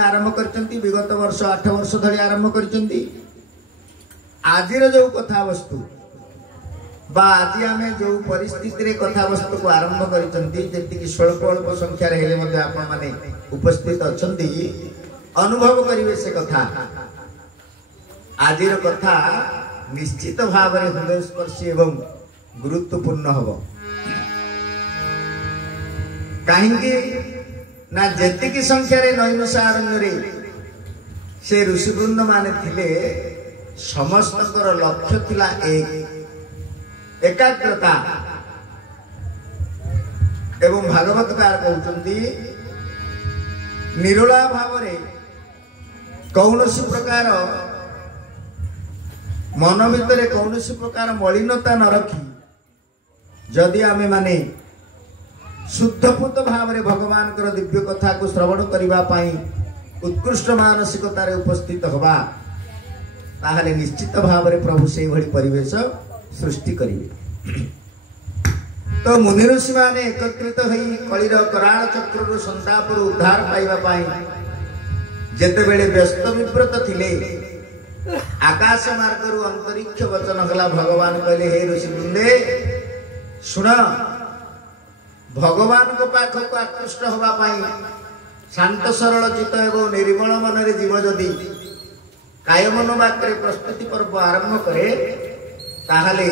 आरंभ करचंती विगत वर्ष 8 वर्ष धरी आरंभ करचंती। आजिर जो कथा वस्तु बा आज आमे जो परिस्थिति रे कथा वस्तु को आरंभ करचंती जेति कि स्वल्प अल्प संख्या रे हेले मध्ये आपण माने उपस्थित अछंती अनुभव करिवे से कथा। आजिर कथा निश्चित भाव रे हृदय स्पर्शी एवं गुरुत्वपूर्ण हबो। काहेकि ना जेतिकी संख्या रे नैमिषारण्य रे से ऋषिवृंद माने थिले समस्तकर लक्ष्य थिला एकाग्रता एवं भागवतकार कहउचंती निरोला भाव रे कौनसी प्रकार मन भितरे कौनसी प्रकार मलिनता न रखी जदि आमे माने शुद्धपूत भाव रे भगवान कर दिव्य कथा को श्रवण करिबा पाई उत्कृष्ट मानसिकता रे उपस्थित होबा ताहले निश्चित भाव रे प्रभु से भली परिवेश सृष्टि करिवे। तो मुनि ऋषि माने एकत्रित होई कलिर कराळ चक्र रो संताप रो उद्धार पाइबा पाई जेते बेले व्यस्त विव्रत थिले आकाश मार्ग रो अंतरिक्ष वचन हला भगवान कहले हे ऋषि वृंदे सुन भगवान को पाख को आकृष्ट होगा पाई शांत सरल चित्त एवं निर्मल मन रे जीव जदि काय मन वाक्य प्रस्तुति पर्व आरंभ करे ताहले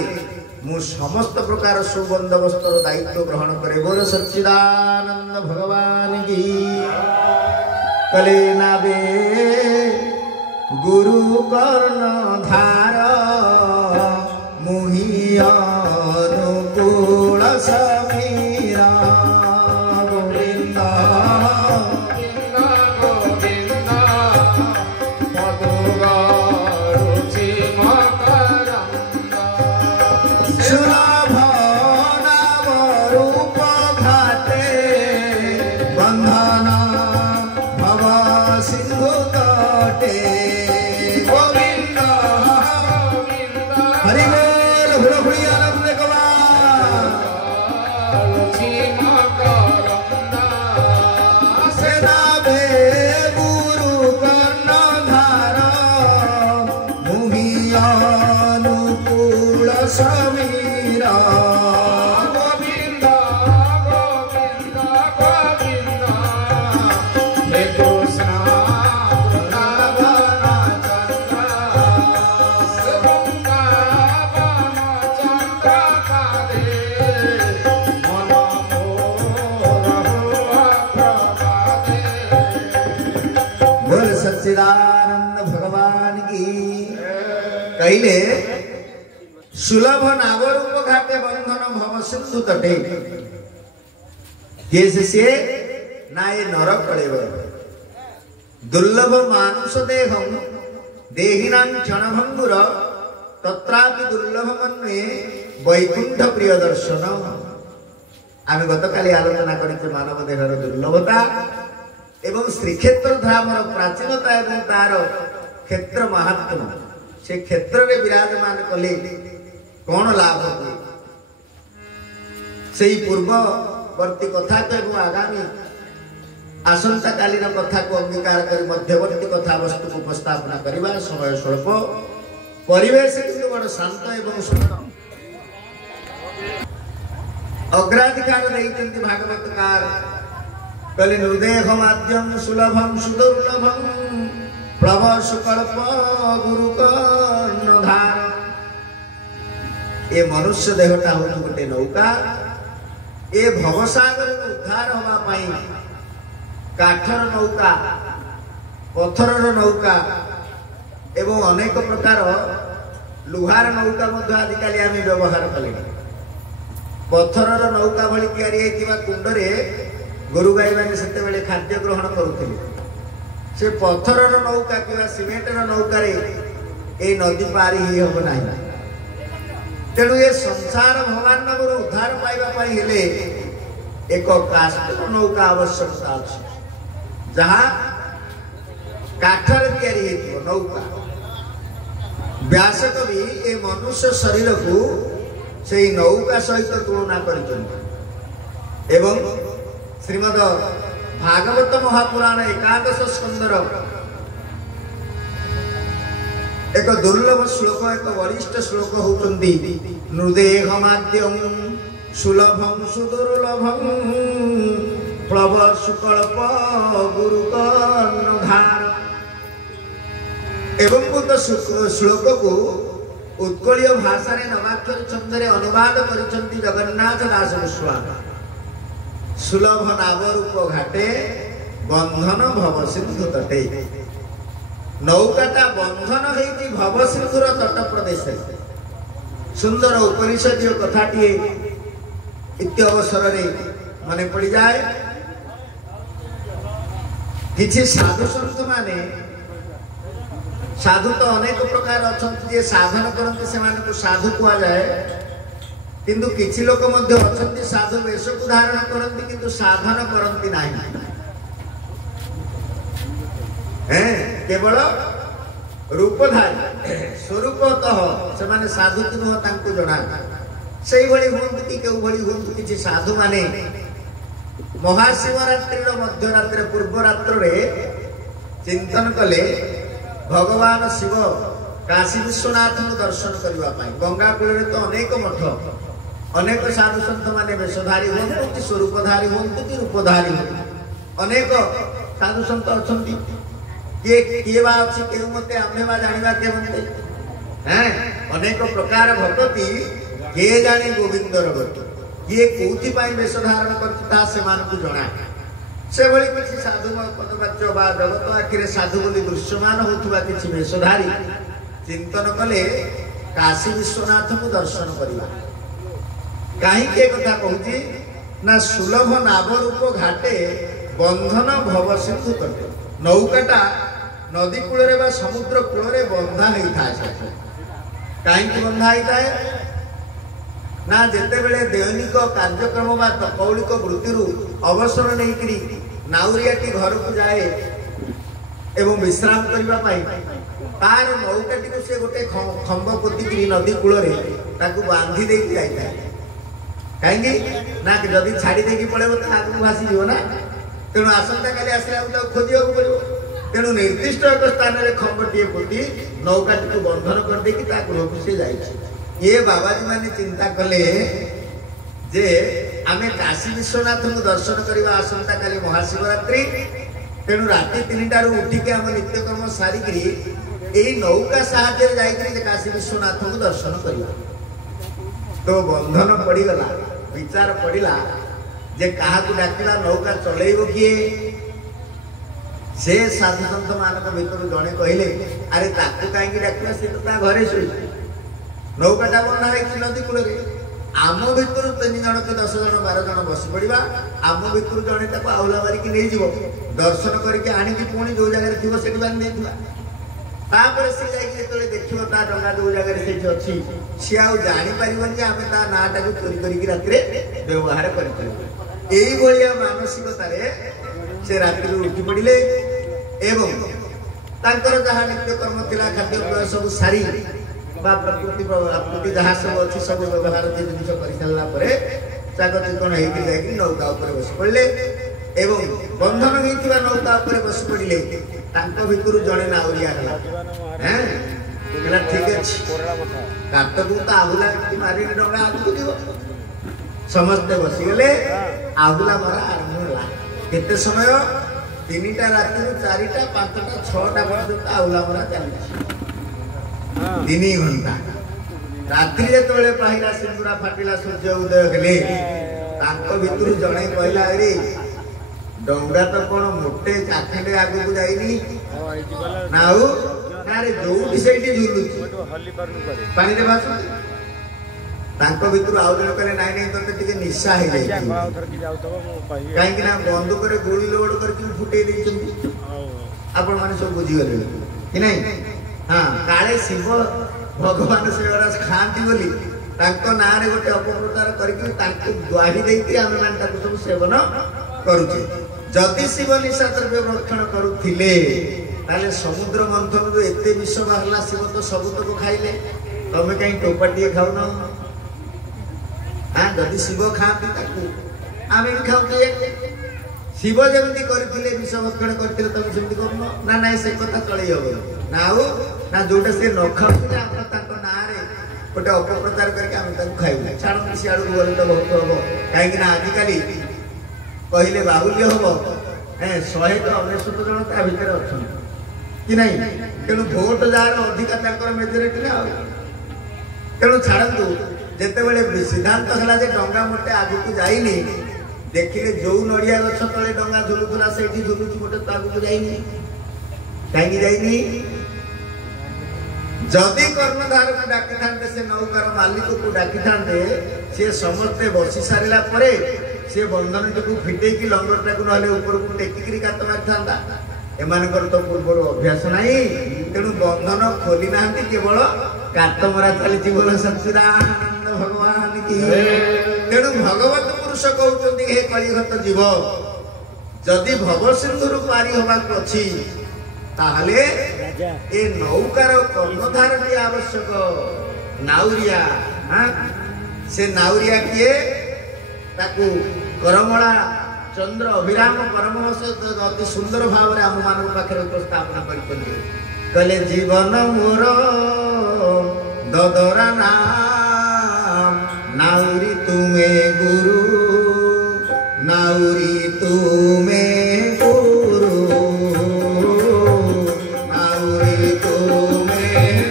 मु समस्त प्रकार सुबंदोबस्त दायित्व ग्रहण करे। बोल सच्चिदानंद भगवान की कले नाबे गुरु कर्णधार मुहि अनुकूल समीरा भगवान की कहले सुलभ नावरूप घाटे बंधन भव सिंधु तटे कैसे नाये नर कलेवर दुर्लभ मानुष देहम देहिनां क्षणभंगुर तत्रापि दुर्लभ मन्वे वैकुंठ प्रिय दर्शन। आमे गतकाली आलोचना करिते मानव देहर दुर्लभता एवं श्रीक्षेत्र धामर प्राचीनता एवं तार क्षेत्र महात्म से क्षेत्र में विराजमान कले कौन लाभ हुए से पूर्ववर्ती कथा को एवं आगामी आसंता कालीन कथा को अंगीकार कर मध्यवर्ती कथा वस्तु को उपस्थापना करने समय स्वल्प परिवेश किंतु बड़ शांत एवं सुंदर अग्राधिकार देइचंती भागवतकार कले हृदय माध्यम सुलभम सुदुर्लभम प्रभव सुकल्प गुरु कर्णधार। ए मनुष्य देहटा हो गोटे नौका ए भवसागर उद्धार होगा पाई काठर नौका पत्थरर नौका एवं अनेक प्रकार लुहार नौका मध्य आजिकाली आम व्यवहार कले पत्थरर नौका भली तैयारी होइतिबा कुंडरे गोरु गाई मैंने से खाद्य ग्रहण करुले से पत्थरर नौका कि सिमेंटर नौकार ए नदी पारी ही हम ना तेणु ये संसार भगवान उद्धार पाइबा हेले एक काष्ठर नौका आवश्यकता अच्छी जहाँ काठर तैयारी नौका व्यासक भी ए मनुष्य शरीर को से नौका सहित तुलना कर श्रीमद भागवत महापुराण एकादश स्कंदर एक दुर्लभ श्लोक एक वरिष्ठ श्लोक होती नृदेहमाद्यम सुलभम सुदुर्लभम प्लव सुकल्प गुरुकर्णधार एवं उक्त श्लोक को उत्कलीय भाषा रे नवाक्षर छंद रे अनुवाद करिसंती जगन्नाथ दास गोस्वामी सुलभ नावरूप घाटे बंधन भव सिंधु तटे नौकाटा बंधन हेती भव सिंधुर तट प्रदेश सुंदर उपनिषदीय कथाटी इत्यवसर रे मने पड़ जाए किछि साधु संत माने साधु तो अनेक प्रकार अच्छा साधन करते से साधु कह जाए किंतु किछि लोक मध्य अछंती साधु वेश को धारण करती किंतु साधन करती नहीं केवल रूपधारी स्वरूपतः से माने साधु कि नुह तांको जଣା से भली हुंतु कि केउ भली हुंतु किछि साधु माने महाशिवरात्रि मध्यरात्रि पूर्व रात्र रे चिंतन कले भगवान शिव काशी विश्वनाथ को दर्शन करने गंगा कूल तो अनेक मठ अनेक साधु सन्त माने वेशधारी हूँ कि स्वरूपधारी हूँ कि रूपधारी हूँ अनेक साधु सन्त अच्छा किए बा अच्छी के मते आमे बा जानिबा के मते हैं अनेक प्रकार भक्ति किए जाने गोविंदर भक्ति किए कोथि पाई वेश धारण करछि ता से मानकु जणा से भली किछि साधु पदवाच्य बा जगत आखिरे साधु बोली दृश्यमान होथुवा किछि वेशधारी चिंतन कले काशी विश्वनाथ को दर्शन करवा कहीं के कथा कहूची ना सुलभ नावरूप घाटे बंधन भव सिंधु तटे नौकाटा नदी कूल बा समुद्र कूल बंधा होता कहीं बंधा होता है ना जिते बेले दैनिक कार्यक्रम बा कौलिक वृत्ति अवसर नहीं नाउरियाटी घर को जाए एवं विश्राम करने तार नौकाटी को से गोटे खंब पोतिक नदी कूल बांधी दे जाए कहीं ना जदि छाड़ी देकी पड़े तो आगे भासी जीव ना तेणु आसंता काली आसला खोजा पड़ो तेणु निर्दिष्ट एक स्थान में खंबटीए पोती नौकाटी को बंधन कर देकी से जाए ये बाबाजी माने चिंता कले जे आमे काशी विश्वनाथ को दर्शन करवा आसंता काली महाशिवरात्रि तेणु राति 3टार उठिक आम नित्यकर्म सारिकी यही नौका साहाଯ୍य जाकर काशी विश्वनाथ को दर्शन करवा तो बंधन पड़गला विचार पड़ा जे क्या डाकिला नौका चलैब किए से साधु सन्त मान भर जड़े कहले अरे ताकू कहीं डाकिला सी तो घरे शोई नौकाटा बना है नदी कूल आम भर 3 जन कि 10 जन 12 जन बस पड़ा आम भर जड़े आउला मारिकी नहीं जीव दर्शन करके आणिकी पुणी जो जगह थी से बांधि तापर सी जो देखो ता डंगा जो जगह से अच्छी सी आनीपर आम ता नाटा को चोरी करके रात व्यवहार कर मानसिकतार से रात्रि उठी पड़े एवं तांकर जहाँ नित्यकर्म थिला खाद्य सब सारी प्रकृति जहाँ सब अच्छी सब व्यवहार जिन कर सारापर चाकचिकण होगी नौका बस पड़े एवं बंधन होता नौका बस पड़े भर जड़े नाउरिया ठीक अच्छे काट को तो आहुला मारे डंगा आगू जीव समस्ते बसीगले आहुला मरा आरंभ है केते समय 3टा राति 4टा 5टा 6टा पर्यंत आहुला मरा चली 3 घंटा रात्रि जो पाहिला सिंदूरा फाटिला सूर्य उदय हेले भर जड़े कहला अरे डंगा तो कौन मोटे चाखेंडे आगे को जाइनी ना जो से झुलुची पानी रे भासु भर आउ जन कहे नाई नहीं तो टे निशा हो जाए कहीं बंदूक गोली लोड कर फुटे आपण मैंने सब बुझीगले कि नहीं हाँ काले शिव भगवान से खाती बोली ना गोटे अपप्रचार करके दुआही देती आम मैंने सब सेवन करुचे जदि शिव निशा द्रव्य भक्षण करुले ताले समुद्र मंथन जो एत विष बाहर शिव तो सबुतक खाइले तमें कहीं टोपाटे खाऊन हाँ जदि शिव खाती आम भी खाऊ शिव जमी करते विष भक्षण करते तुम सेमती कर ना ना से कथा चल ना ना जोटा से न खाऊे ना गोटे अपप्रचार करके खाइबू छाड़ सियाड़ को गले तो बहुत हम कहीं आजिकल कहले बाहुल्य हम 100 जन ता भितर अच्छा कि नहीं तेणु भोट जार अधिका मेजोरिटी तेणु छाड़ू जिते सिद्धांत है डंगा मोटे आगू जाइनी देखिले जो नड़िया गछ तले डंगा झुलुला से झुलुची मोटे तो आगू जाइनी कहीं जाइनी जदि कर्णधार को डाकी था से नौकार मालिक को डाकी था सी समस्ते बसी सारा सी बंधन टी फिटेकी लंगर टाक ना ऊपर को टेकिकी कात मारी था एमानकर तो पूर्व अभ्यास नहीं तेणु बंधन खोली ना केवल काट मरा चली बोल सच्चिदानंद भगवान की तेणु भगवत पुरुष कहते हे कलिघत जीव जदि भव सिंधु पारी हवा अच्छी ताहले ए नौकार कर्णधार आवश्यक नाउरिया से नाउरिया किए ताकू करमला चंद्र अभिराम परमहंस अति सुंदर भाव आम मान पाखे उपस्थापना करे जीवन मोर ददरा नाम नाउरी तुमे गुरु नाउरी तुमे गुरु नाउरी तुमे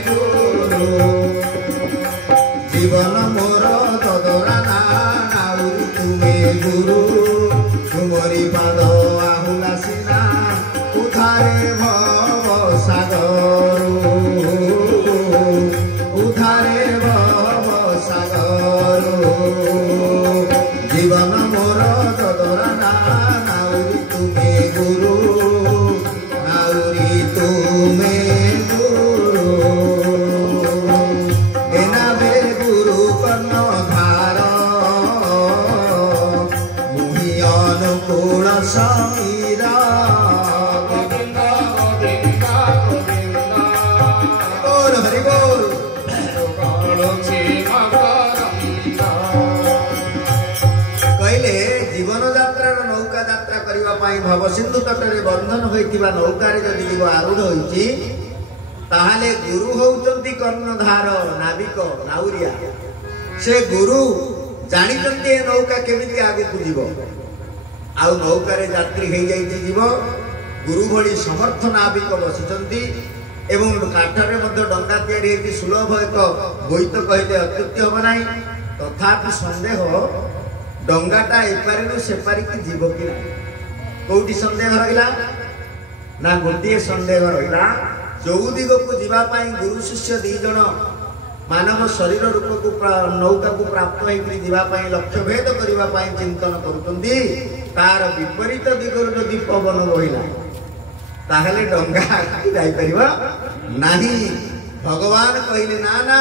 गुरु जीवन मोर ददरा नाउरी तुमे गुरु तुमरी पाद आहुला सीना उधारे भव सागर उधारे भव सागर जीवन मोर ददरा नाउरी तुमे गुरु नाउरी तुमे गुरु एना बे गुरु कर्णधार मुहि अनुकूल समीरा बोल हरि बोल कहले जीवन यात्रा नौका यात्रा करने भव सिंधु तट में बंधन होता नौकार जदि जीव आरूढ़ होती ताहले गुरु होउचंती कर्णधार नाविक नाउरिया से गुरु जानी नौका केमिति आगू जीव आउ नौकार यात्री हो जाइए जीव गुरु भली समर्थ नाविक बसिचंती एवं काठरे मध्य डंगा तैयारी सुलभ एक बोईत कहले अत्युक्ति हम ना तथापि संदेह डंगाटा एपारी सेपारी की जीव कि कौटी संदेह रहा ना गोटे संदेह रहा जो दिग को जीवाई गुरु शिष्य दी जन मानव शरीर रूप को नौका को प्राप्त होगापी लक्ष्य भेद करने चिंतन कर विपरीत दिगर जदि पवन बहिला ताहले डंगा नहीं भगवान कहले ना ना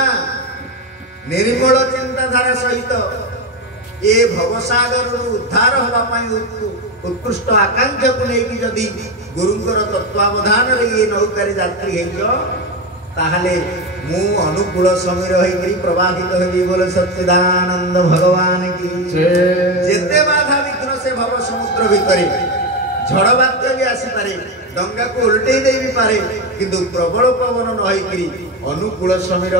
निर्मल चिंताधारा सहित ए भवसागर उद्धार होगापी उत्कृष्ट आकांक्षा को लेकिन जदि गुरुंकर तत्वावधान ये नौकार यात्री ताहले मु अनुकूल समीर होई प्रवाहित होगी बोले सच्चिदानंद भगवान की जेते बाधा विघ्न से भव समुद्र भितर झड़ बात्य भी आसी पारे डंगा को उल्टे दे भी पारे किंतु प्रबल पवन न होई अनुकूल समीर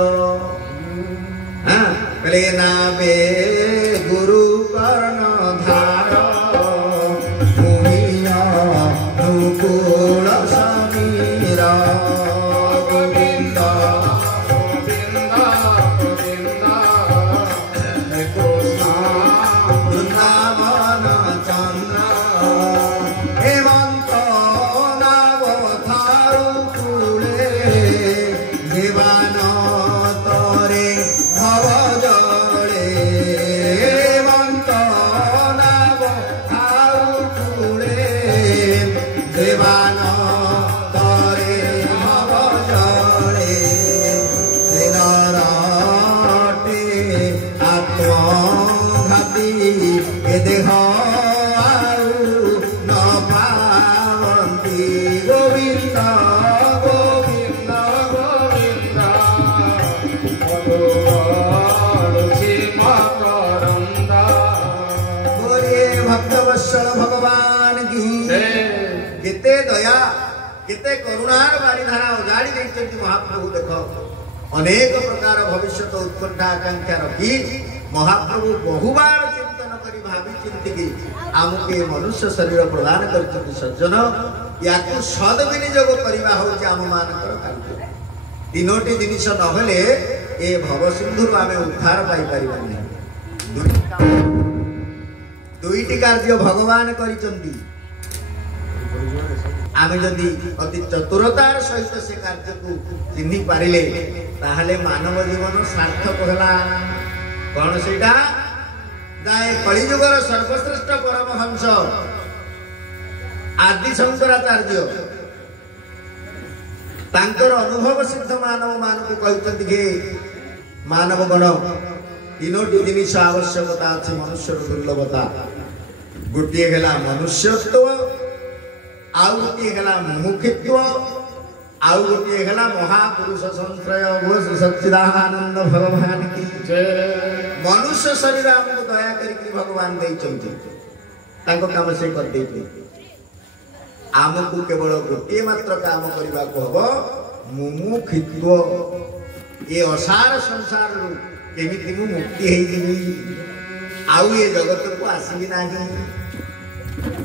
कहले ना बे गुरु कर्णधार मुहि अनुकूल समीर भगवान की केते करुणार बारिधारा उजाड़ी देइछन्ति महाप्रभु। देख अनेक प्रकार भविष्य उत्कंठा आकांक्षा रखी महाप्रभु बहुबार चिंतन करी भावी चिंतिकी आमके मनुष्य शरीर प्रदान करछन्ति सज्जन याकु सद विनियोग करिबा होछि आम मानकर कार्य। तीनोटी जिनिस नहले ए भव सिंधुरु आमे उद्धार पाई परिबानी। दुईटी कार्य भगवान करिछन्ति आमे जदि अति चतुरतार सहित से कार्य को चिन्हि पारिले ताहले मानव जीवन सार्थक होला। कौन सेटा जाए कलिजुगर सर्वश्रेष्ठ परमहंस आदि शंकराचार्य तांकर अनुभव सिद्ध मानव मान को कहते कि मानव गण तीनोटी जिनिस आवश्यकता अच्छी मनुष्य दुर्लभता। गोटे है मनुष्यत्व, आउ गोटे है मुमुक्षुत्व, आउ गोटे है महापुरुष संश्रय घोष सच्चिदानंद भगवान की जय। मनुष्य शरीर हमको दया करके भगवान देइछन्ति काम से कर देइछन्ति। आमको केवल गोटे मात्र काम करने को हम मुमुक्षुत्व। ये असार संसार केमिति मु मुक्ति हेइजिबी आउ ये जगत को आसीबी नाही।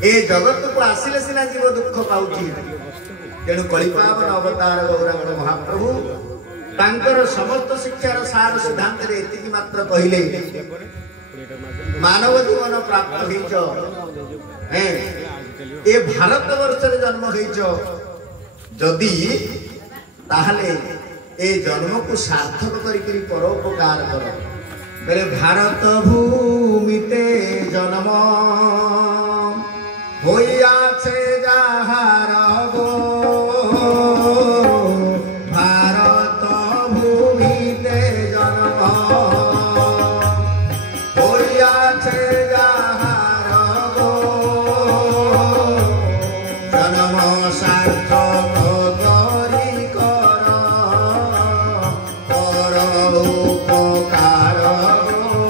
ए जगत को आसिले सिना जीव दुख पाउची। तेणु कलिपावन अवतार गौरांग महाप्रभु तांकर समस्त शिक्षार सार सिद्धांत रे एतिकी मात्र कहिले मानव जीवन प्राप्त होइछ ए भारत वर्ष रे जन्म होइछ जदि ताहले ए जन्म को सार्थक करी परोपकार कर। बेले भारत भूमिते जन्म होइयाछे जाहार गो। भारत भूमिते जन्म होइयाछे जाहार गो। जन्म सार्थक करी कर परोपकार गो।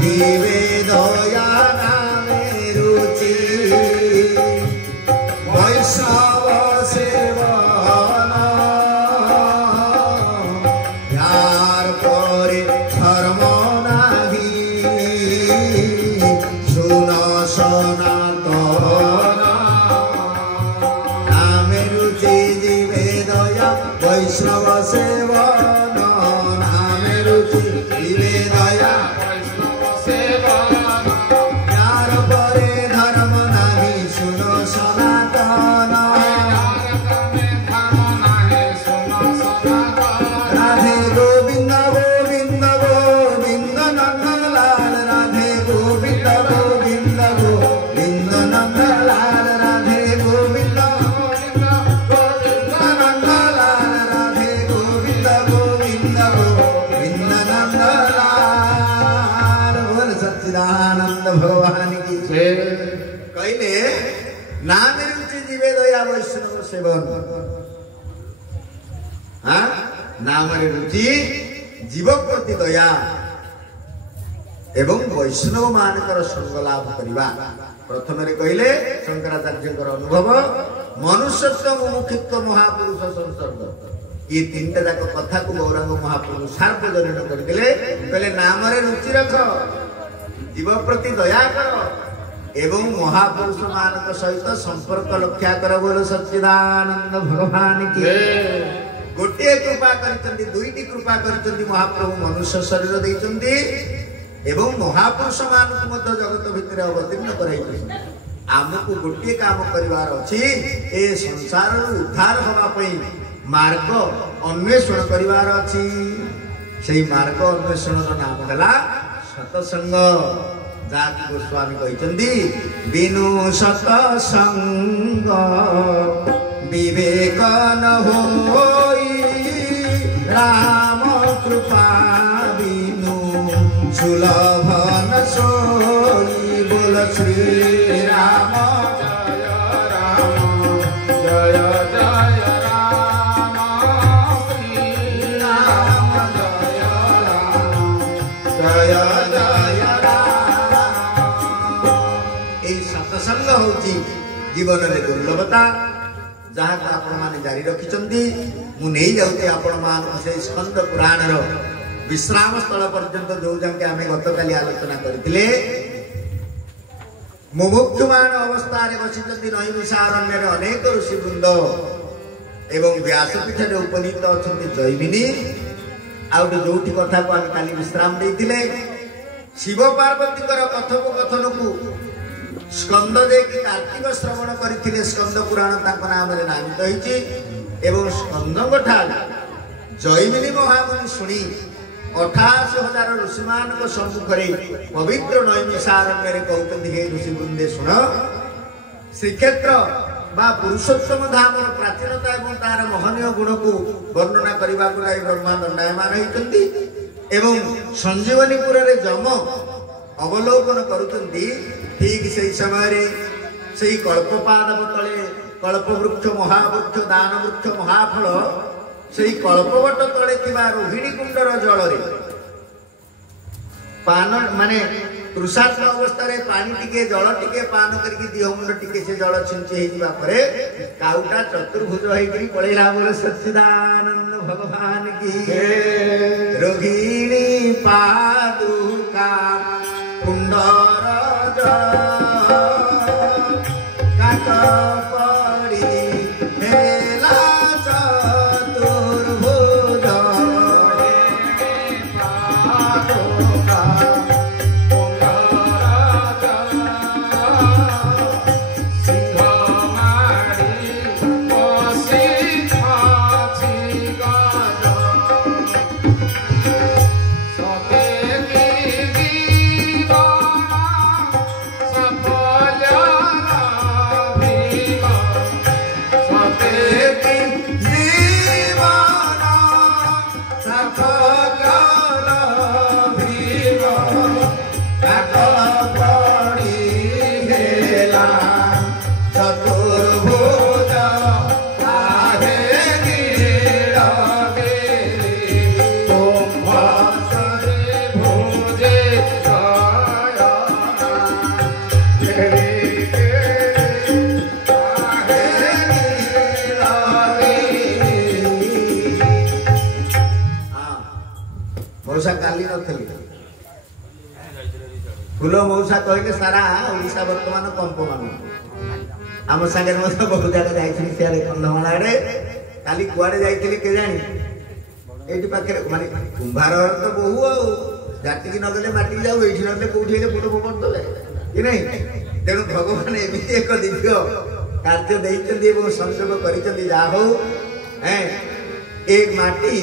जीवे दया वैष्णव सेवन यार परे धर्म नाही सुन सनातन नामे रुचि जीवे दया वैष्णव सेवन नामे रुचि जीवे दया वैष्णव सेवन यार परे धर्म नाही सुन सनातन। राधे गोविंद गोविंद गोविंद नंदलाल राधे गोविंद गोविंद गोविंद नंदलाल राधे गोविंद गोविंद गोविंद नंदलाल राधे गोविंद गोविंद गोविंद नंदलाल। बोल सच्चिदानंद भगवान की जय। कहले नाम रुचि जीवे दया वैष्णव सेवन। हाँ नाम रुचि जीव प्रति दया एवं वैष्णव मानकर संग लाभ करवा। प्रथम कहले शंकराचार्य अनुभव मनुष्यत्व मुमुक्षुत्व महापुरुष संसर्ग ये तीन जाक कथा को गौरांग महाप्रभु सार्वजनीन करते कहले नाम रुचि रख जीव प्रति दया कर एवं महापुरुष मानक सहित संपर्क रक्षा कर। बोलो सच्चिदानंद भगवान की गोटे कृपा करचंदी दुईटी कृपा करचंदी महाप्रभु मनुष्य शरीर देइचंदी एवं महापुरुष मानक मध्य जगत भितर अवतीर्ण कराइछंदी। आमको गोटे काम करिवार अछि ए संसार उद्धार होगा पई मार्ग अन्वेषण करिवार अछि। सेही मार्ग अन्वेषण नाम हला सतसंग। जाति गोस्वामी कहते बिनु सतसंग विवेक न होई राम कृपा बिनु सुलभ न सोई। बोल श्री राम जय राम जय जय राम श्री राम जय राम जय जय राम। सत्संग होची जीवन में दुर्लभता जहाँ आपण मैंने जारी रखिंट मुझे जाऊँगी आपण मान से स्कंद पुराण विश्राम स्थल पर्यंत जो जाके आम गत काली आलोचना करते मुमुक्षुमान अवस्था बसी नई विषारण्य अनेक ऋषिवृंद एवं व्यासपीठ में उपनीत अच्छा जैमिनी आउ जो कथा को आम काली विश्राम देते शिव पार्वती कथोपकथन को स्कंद देकी कार्तिक श्रवण करते स्कंद पुराण नाम नामित होती स्कंद जैमिनी महामुनि शुणी 88,000 ऋषिमान सम्मुखें पवित्र नैमिषारण्य कहते हे ऋषिवृंदे शुण श्रीक्षेत्र बा पुरुषोत्तम धाम प्राचीनता और तार महनीय गुण को वर्णना करने को ब्रह्मा दंडायमान होती संजीवनीपुर जम अवलोकन करुँच ठीक से समय से कल्पपादव तले कल्पवृक्ष महावृक्ष दान वृक्ष महाफल से कल्पवट तले रोहिणी कुंडर जल पान माने तृषात्म अवस्था रे पानी टिके जल टिके पान करके दिह मुंड टिके से जल छिंची काउटा चतुर्भुज होई पड़ेला बोले सच्चिदानंद भगवान की रोहिणी पादुका कुंडर जल काकपड़ी हेला चतुर्भुज फूल मौसा कहले सारा ओडिशा वर्तमान कंपमान आम सागे बहुत जगह जाइए कंधमाल आड़े काली कुआड़े जाइए के जानी ये पाखे माने कुंभार तो बहु आटिकी नगले माटिक जाऊ ये नगले कौटी फुट फोपड़े कि नहीं तेणु भगवान एमती एक दिव्य कार्य देते संयोग कर एक माटी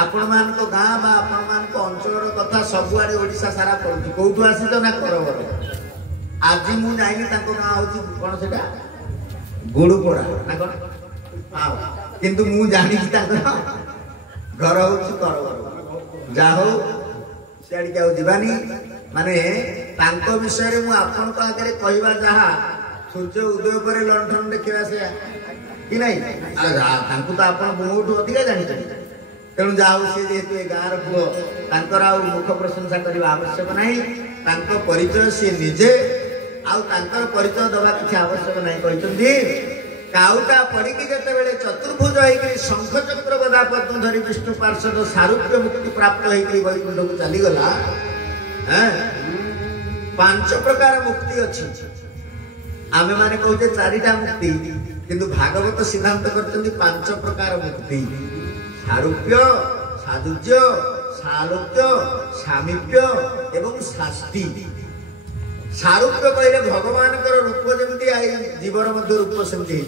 आपण मान गाँ बा आपण मान अंचल कथा सबुआड़े ओडिशा सारा पड़ुची कौटू आसी ना करबर आज मु जाइनी गाँ हूँ कौन से गुड़पड़ा ना कौन हाँ किंतु मु जानी घर हूँ करबर जा हो सियाड़ी के जीवानी माने विषय में आपण आगे कहवा जहाँ सूर्य उदय पर लंठन देखा से कि नहीं तो आप बहुत अधिक जानते तेणु जाऊ सी जेहेतु गाँव पुओ मुख प्रशंसा करने आवश्यक नहीं परिचय सी निजे आर परिचय दवा किसी आवश्यक नहीं कहते काउटा पड़ी जिते चतुर्भुज होकर शंख चक्र गदा पद्म धरी विष्णु पार्षद सारूप्य मुक्ति प्राप्त होकर वैकुंठ को चलीगला 5 प्रकार मुक्ति अच्छी आमे माने कहते 4टा मुक्ति किंतु भागवत सिद्धांत करते 5 प्रकार मुक्ति सारूप्य साधुज्य सालोक्य सामीप्य एवं शास्ति सारूप्य कहले भगवान रूप जमी जीवर मध्य रूप सेमती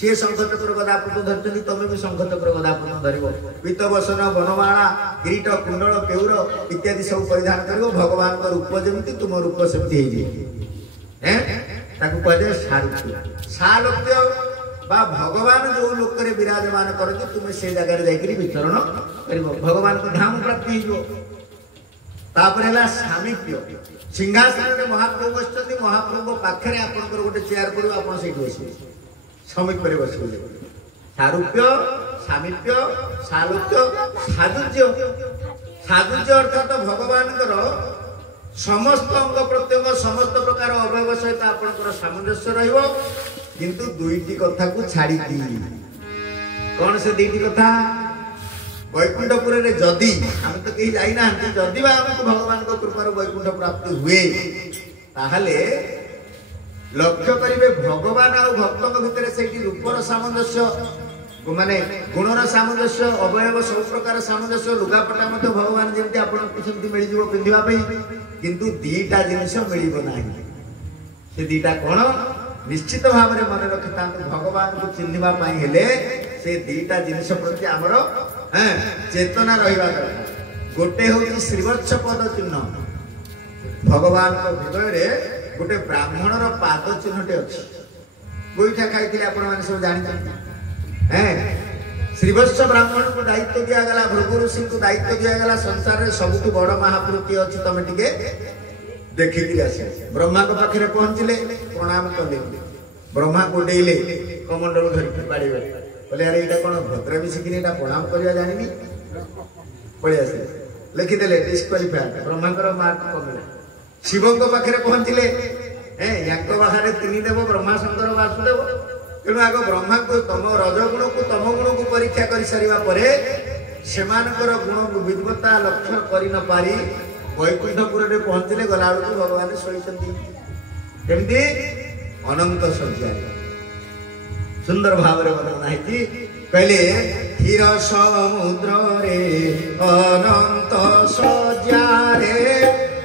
सी शंख चक्र गदापद धरती तुम भी शंख चक्र गदापद धर पीत बसन बनमाला किरीट कुंडल केउर इत्यादि सब परिधान कर भगवान रूप जमी तुम रूप सेमती कहते सारूप्य सालोक्य बा भगवान जो लोक विराजमान करते तुम से जगह जाकर विचरण कर भगवान को धाम प्राप्ति हो सामीप्य सिंहासन में महाप्रभु बस महाप्रभु पाखे आप गोटे चेयर पड़ो आप बस समीप बस सारूप्य सामीप्य सालोक्य साधुज्य साधुज्य अर्थात भगवान समस्त अंग प्रत्यंग समस्त प्रकार अवयव सहित आपनकर सामंजस्य रहिबो किंतु दुईटी कथा को छाड़ी कौन से दुईटी कथा वैकुंठपुर रे जदि हम तो कहीं जाई ना जदि बा हमको भगवान को कृपार वैकुंठ प्राप्ति हुए ताहले लक्ष्य करिवे भगवान और भक्तों भितर से रूपर सामंजस्य माने गुणर सामंजस्य अवयव सब प्रकार सामंजस्य लुगापटा मध्य भगवान जेमती आपन सेमती मिल जिवो पिंधिबा पई किंतु दीटा जिनिस मिलिबो नाही से दीटा कोन निश्चित भाव में मन रखिता भगवान को चिन्हिबा पई हेले से दीटा जिनिस प्रति हमर चेतना रहिबा दरकार गोटे होची श्रीवत्स पद चिन्ह भगवान को हृदय रे गोटे ब्राह्मणर पाद चिन्हटे अछि गोइठा खाइथिले आपण माने सब जानि श्रीवत्स ब्राह्मण को दायित्व दिया गला भृगु ऋषि को दायित्व दिया गला संसार रे सबुठु बड़ महापुरुष किए अछि तमे टिके देखि आसे ब्रह्मा को पाखरे पहुंचले प्रणाम कले ब्रह्मा को डेले कमंडल धरि पाड़ी बोले अरे एटा कोन भद्र भी सिखिने एटा प्रणाम करिया जानिनी पळे आसे लिखि देले डिस्क्वालिफाइड ब्रह्मा कर मार्क कमिला शिव को पाखरे पहुंचले याको बाहरे तिनी देव ब्रह्मा शंकर वासुदेव तेणु आग ब्रह्मा को तम रजगुण को तम गुण को परीक्षा कर सारिबा परे सेमानकर गुण को विद्वता लक्षण करि न पारी वैकुंठपुर रे पहुंचले गला बेलू भगवान सोईचंती केमती अनंत सज्जा सुंदर भाव रे वर्णना है कहले क्षीर समुद्र रे अनंत सज्जा रे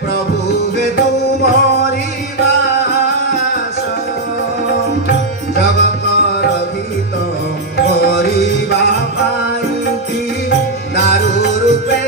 प्रभु हे तुमरी वास जगत रहित परिवा पाइती दारु रूपे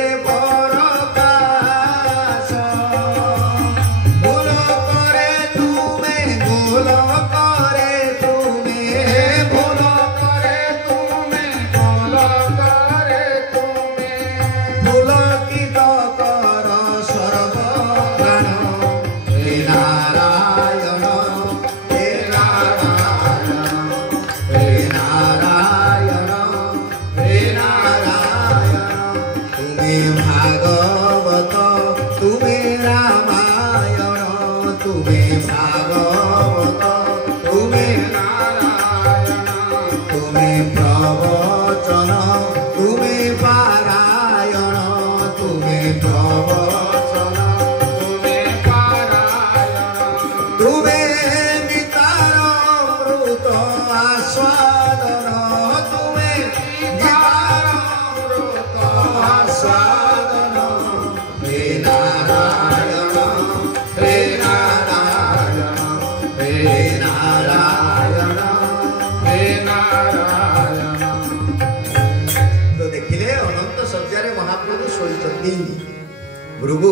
भृगु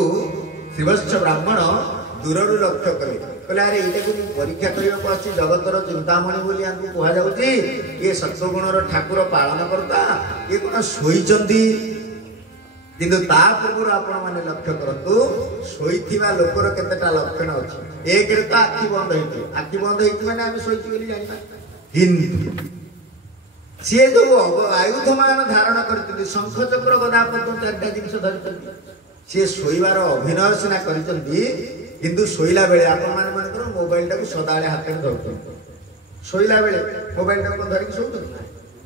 श्रीवत्स ब्राह्मण दूर लक्ष्य कले कहले अरे ये को परीक्षा करने अच्छी जगतर चिंतामणि बोली कह जाऊँगी ये सत्वगुणर ठाकुर पालन करता ये कौन शोचंती किंतु ता पूर्व आपण माने लक्ष्य करतु शोइथिबा लोकर केतेटा लक्षण अछि एक रे तो आखि बंद हेति माने आमे शोइथि बोली जानिबा हिंद से जो आयुध मान धारण करते शंख चक्र गदा पद्म चारटा जिनिस धरते सी शोइबार अभिनय सिना करचंती किंतु शोइला बेले आपण मान मानकर मोबाइल टाको सदाळे हाथे धरते शोइला बेले मोबाइल टाको धरिक शोइते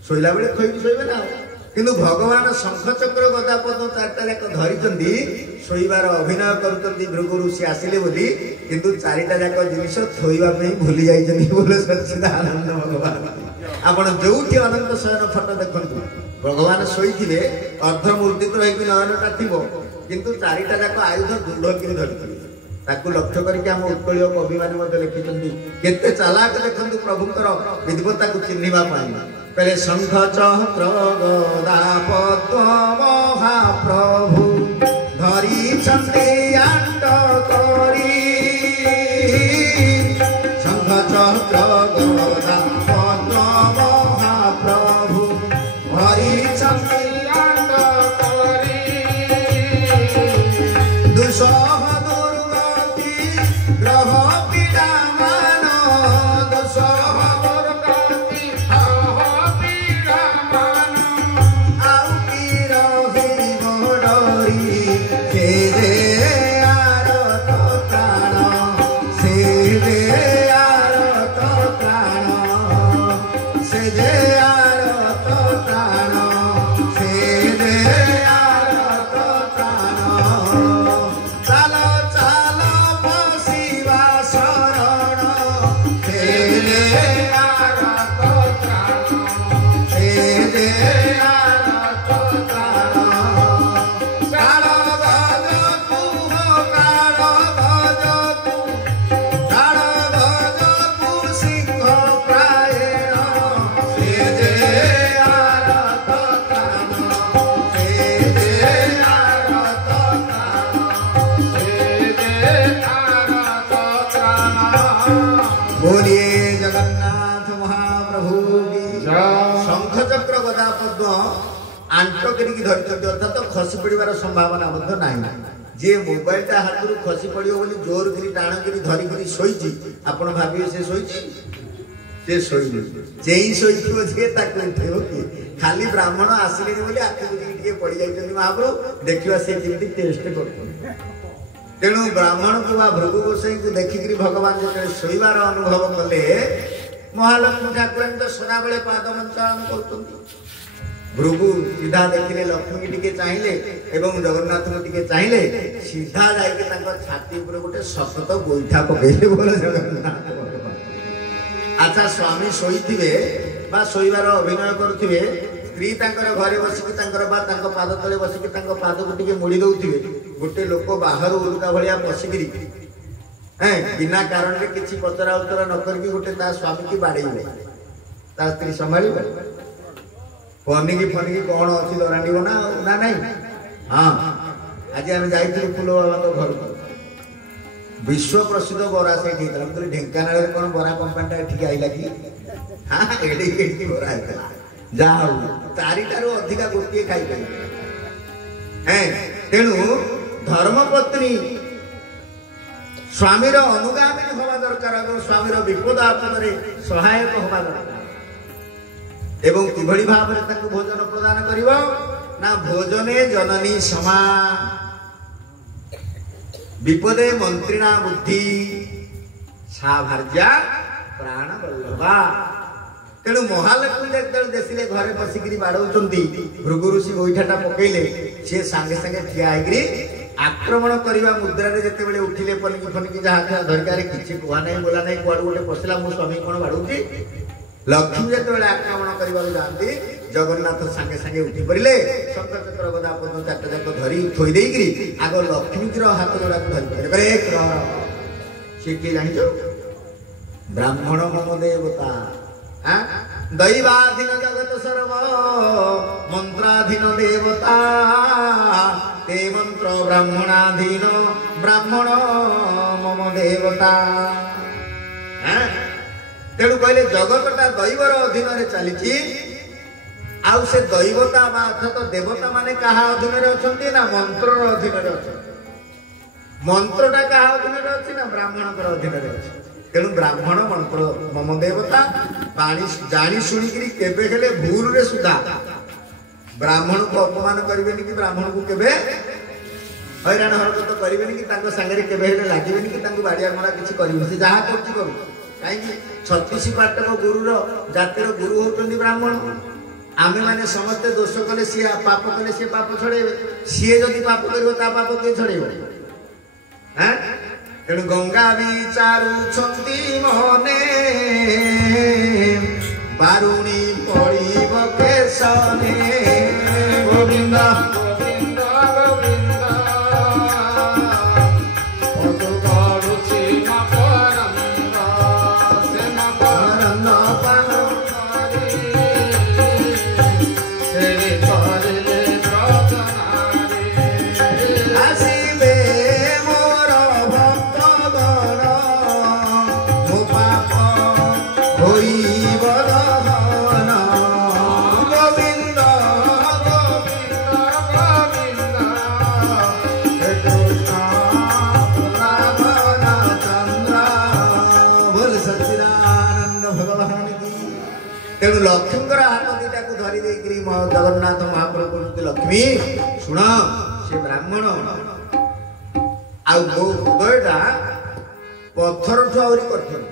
शोइला बेले खोइकी शोइबे ना किंतु भगवान शंख चक्र गदा पद्म चारटा जाक धरिचंती शोइबार अभिनय करचंती भृगु ऋषि आसिले बोली किंतु चारिटा जाक जिनिस थोइबा पे भूली जाइचंती बोले सच्चिदानंद भगवान आपण जोठी अनंत शयन फटो देखंतु भगवान शोइथिबे अर्धमूर्ति तो रही नयनटा थिबो किंतु चारिटा जाक आयुध दृढ़ कि धरिथिबे ताकू लक्ष्य करके हम उत्कलीय कवि माने मते लिखिचंती केते चालाक देखंतु प्रभुकर विद्वता को चिन्हिबा पाई पहले शंख चक्र गदा पद्म महाप्रभु धरी छंते आंड करी शंख चक्र गदा पद्म महाप्रभु धरी छंते आंड करी दुसह दुर्गति ग्रह पीड़ा मान दुसह दुर्गति ग्रह पीड़ा मान आउ की रही मोडरी हे अर्थात खसी पड़ार संभावना जे मोबाइल हाथ खसी पड़ो बोली जोर गिरी टाण गिरी धरिकी शोची आपण भावे से शोची शोनी चेई शोइथिबो जे ताको उठेबो कि खाली ब्राह्मण आसिले बोली आखि बुझी पड़ जाइछन महाप्रभु देखिवा से केमती टेस्ट करथि तेणु ब्राह्मण को बा भृगु गोसाई को देखिक भगवान जो शोइबार अनुभव कले महालक्ष्मी ठाकुर तो सदा बेले पाद मंचालन करथि भृगु सीधा देखिले लक्ष्मी टिके चाहिए एवं जगन्नाथ को टिके चाहिए सीधा जाइके तांको छाती ऊपर गोटे सशत गोईठा पकेइले बोले जगन्नाथ अच्छा स्वामी शोइथिबे बा शोइबार अभिनय करुथिबे स्त्री तांकर घरे बसिकी तांकर बा तांको पाद तले बसिकी तांको पाद को टिके मुड़ी दउथिबे गोटे लोक बाहर उल्का भलिया पसिकिरी बिना कारण रे किछि पचरा उत्तर न करके गोटे ता स्वामी की बाड़ेइबे ता स्त्री संभाळिबे पनिकी फनिकी कौन अच्छी दरांडी ना ना नहीं हाँ आज आम जाइए फुल बाबा घर को विश्व प्रसिद्ध बरा से ढेंकाना कौन बरा कंपानी ठीक आईला कि हाँ एड़ी बरा है जहाँ चारिटार अधिका गोटे खाई तेणु धर्मपत्नी स्वामीर अनुगामी हवा दरकार स्वामीर विपद आपद सहायक हवा दरकार एवं किभली भाव में भोजन प्रदान करिवो ना भोजने जननी समा विपदे मंत्रिणा बुद्धि सा भार्या प्राण बल्लभा तेणु महालक्ष्मी जब देखिले घरे बसिकी बाड़ौंती भृगु ऋषि गोईठाटा पकेइले सी सांगे सांगे ठिया होगी आक्रमण करने मुद्रा जिते उठिले पनिकी फनिकी जहाँ धरिकारे किसी कहा ना बोला ना कुआड़ गोटे पशिला मो स्वामी कौन बाड़ौती लक्ष्मी जो आक्रमण करने जाती जगन्नाथ सांगे सांगे उठी पड़े शंकर चक्र गदा पद्म चार्टा जाक धरी थोई देकरी आग लक्ष्मी हाथ जोड़ा धरी पड़े सी किए जान ब्राह्मण मम देवता दैवाधीन जगत सर्व मंत्राधीन देवता ते मंत्र ब्राह्मणाधीन ब्राह्मण मम देवता तेणु कहले जगतटा दैवर अधीन चली आउ से दैवता अर्थात देवता माने कहा अधीन अच्छा ना मंत्र अधीन अच्छा मंत्रटा क्या अधीन अच्छी ना ब्राह्मण अधीन अच्छे तेणु ब्राह्मण मंत्र मम देवता पानी जानी शुणिकी केबे हेले भूल रे सुधा ब्राह्मण को अपमान करें कि ब्राह्मण को केबे हैरान हरकत करें कि सांगे केबे हेले लगे कि बाड़िया मरा किसी करें जहाँ करू कहीं छत्तीस पाटक गुरुर जातिर गुरु होती ब्राह्मण आमे माने समस्ते दोष कले सी पाप कले सी पाप छड़े सी जदि पाप कर पाप किए छड़े तेणु गंगा विचारुछंती मने बारुणी पड़िब केशने गोविंद तेणु लक्ष्मी हाथ दीटा को धरी देकरी जगन्नाथ महाप्रभु लक्ष्मी शुण से ब्राह्मण आउ हृदयटा पत्थर ठू आहरी कठोर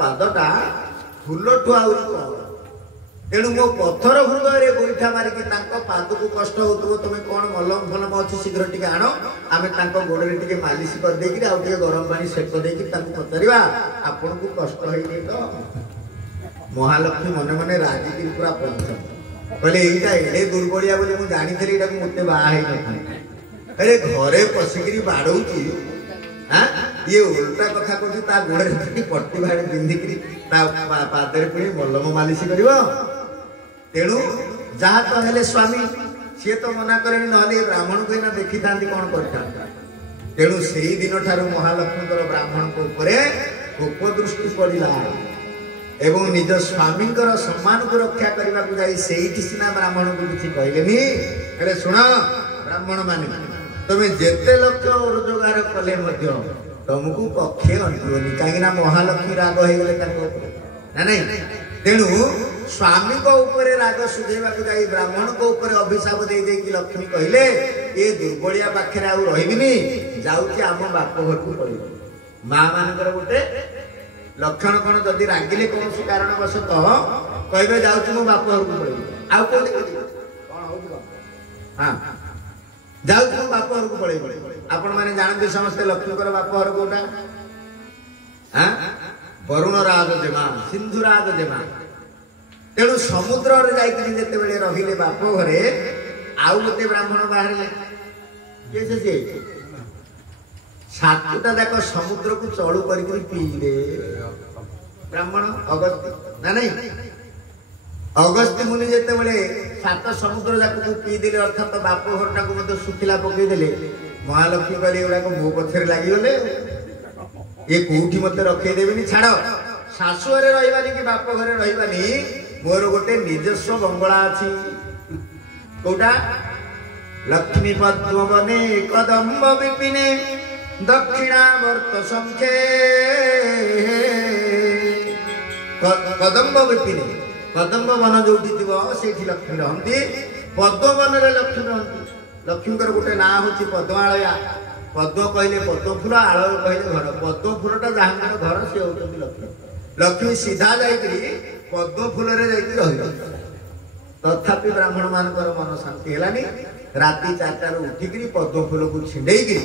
पादटा ଫୁଲଠୁ ଆହୁରି କମ। ତେଣୁ ମୋ ପଥର ହୃଦୟରେ ଗୋଇଠା ମାରିକି ତାଙ୍କ ପାଦକୁ କଷ୍ଟ ହଉଥିବ, ତମେ କଣ ମଲମ ଫଲମ ଅଛି ଶୀଘ୍ର ଟିକେ ଆଣ, ଆମେ ତାଙ୍କ ଗୋଡରେ ଟିକେ ମାଲିସ କରିଦେଇକି ଆଉ ଟିକେ ଗରମ ପାଣି ସେକ ଦେଇକି ତାଙ୍କୁ ପଚାରିବା ଆପଣଙ୍କୁ କଷ୍ଟ ହେଇନି ତ? ମହାଲକ୍ଷ୍ମୀ ମନେ ମନେ ରାଜିକିରି ପୁରା ପଞ୍ଚ କହିଲେ ଏଇଟା ଏଡେ ଦୁର୍ବଳିଆ ବୋଲି ମୁଁ ଜାଣିଥିଲି, ଏଇଟାକୁ ମତେ ବାହା ହେଇନଥିଲି। अरे घरे पशिकी बाड़ौची ये उल्टा कथा कौन ता गोड़े पट्टी भाड़ी पिंधिकी पादरे पुणी मलम मालिश कर तेणु जहाँ तो हेले स्वामी सी तो मना करे ना ब्राह्मण को ना देखी था कौन कर तेणु से दिन ठार महालक्ष्मी ब्राह्मण को कोप दृष्टि पड़ा एवं निज स्वामी सम्मान को रक्षा करने को जाई सीना ब्राह्मण को किसी कहले अरे शुण ब्राह्मण माने तुम्हें जेते लक्ष रोजगार कले तुमको पक्षे अंटुनी कहीं महालक्ष्मी राग हो गले ना नहीं तेणु स्वामी को ऊपर राग सुझेवा को जाई ब्राह्मण को ऊपर अभिशाप दे देकी लक्ष्मी कहले ये दुर्बलिया पाखे आउ रही जाऊँगी आम बाप घर को पड़े माँ मान गोटे लक्षण कौन जदि रागिले कौन कारणवशतः कहे जाऊँ मो बाप घर को पड़े आउ कौन हाँ जाऊँ बाप घर को पड़े आपण मैंने जानते समस्ते लक्ष्मी बाप घर कोटा हाँ वरुण राज जेमा सिंधु राज जेमा तेणु समुद्र जिते रहिले बाप घरे आउ गोटे ब्राह्मण बाहर सातटा जाक समुद्र को चलू कर पीले ब्राह्मण अगस्त्य ना नहीं अगस्त्य मुनि जिते सात समुद्र जाक को पीदे अर्थात बाप घर को सुखिला पकईदे महालक्ष्मी कहले एगुड़ा मो पछरे लगिगले ये कौटी मत रखईदेवी छाड़ शाशु घरे रही कि बाप घरे रही मोर गोटे निजस्व बंगला अच्छी कौटा लक्ष्मी पद्म बने कदम्ब विपिने दक्षिणावर्त संख्ये कदम्ब विपिने कदम्ब वन जो से लक्ष्मी रहती पद्म वन लक्ष्मी रहती लक्ष्मी गोटे ना हूँ पद्मालया पद्म कहले पद्म फूल आल कहले घर पद्म फूलटा जहाँ घर सी हूँ लक्ष्मी लक्ष्मी सीधा जाकरी पद्म फूल तथापि ब्राह्मण मान मन शांति है राति 4टार उठिकी पद्म फूल को छिंडेकी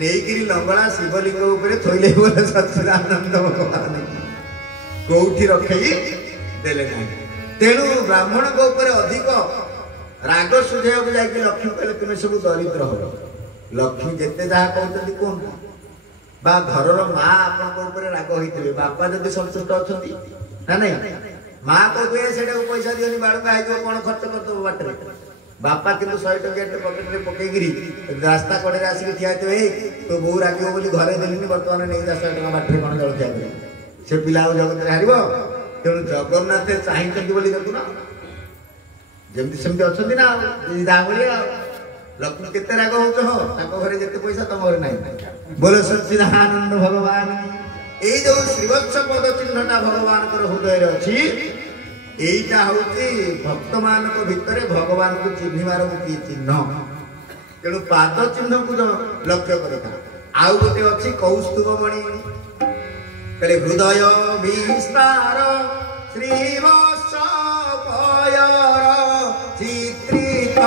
नहीं लंगड़ा शिवलिंग थोइले सच्चिदानंद भगवान कौटी रखी देले तेणु ब्राह्मण को ऊपर अधिक राग सुझेवा जाकि लक्ष्मी कहले तुम्हें सब दरिद्र हो लक्ष्मी जिते जहाँ कहते कहूँ बा घर माँ आप राग होते बापा जब संतुष्ट अच्छा ना नहीं माँ कहते से पैसा दिवनी बाड़का हो कौन खर्च करदे बाटर बापा किंतु 100 टंकिया पकेट में पकईकरी रास्ता कड़े आसिक ठिया तो बो राग बोली घरे देनी बर्तमान नहीं 10 टका बाटर कौन जलखिया से पिला जगत हार तेणु जगन्नाथ चाहते देखुना जमी सेमती अच्छा ना भाया लक्ष्मी केते राग हो घरे जिते पैसा तुम घर ना बोले सच्चिदानंद भगवान ये जो श्रीवत्स पद चिन्हटा भगवान हृदय अच्छी यहीटा हूँ भक्त मान भितर भगवान को चिन्हवार गोटे चिन्ह तेणु पाद चिन्ह को लक्ष्य कर आउ गोटे अच्छी कौस्तुभमणि कहले हृदय विस्तार श्रीवत्स चित्रित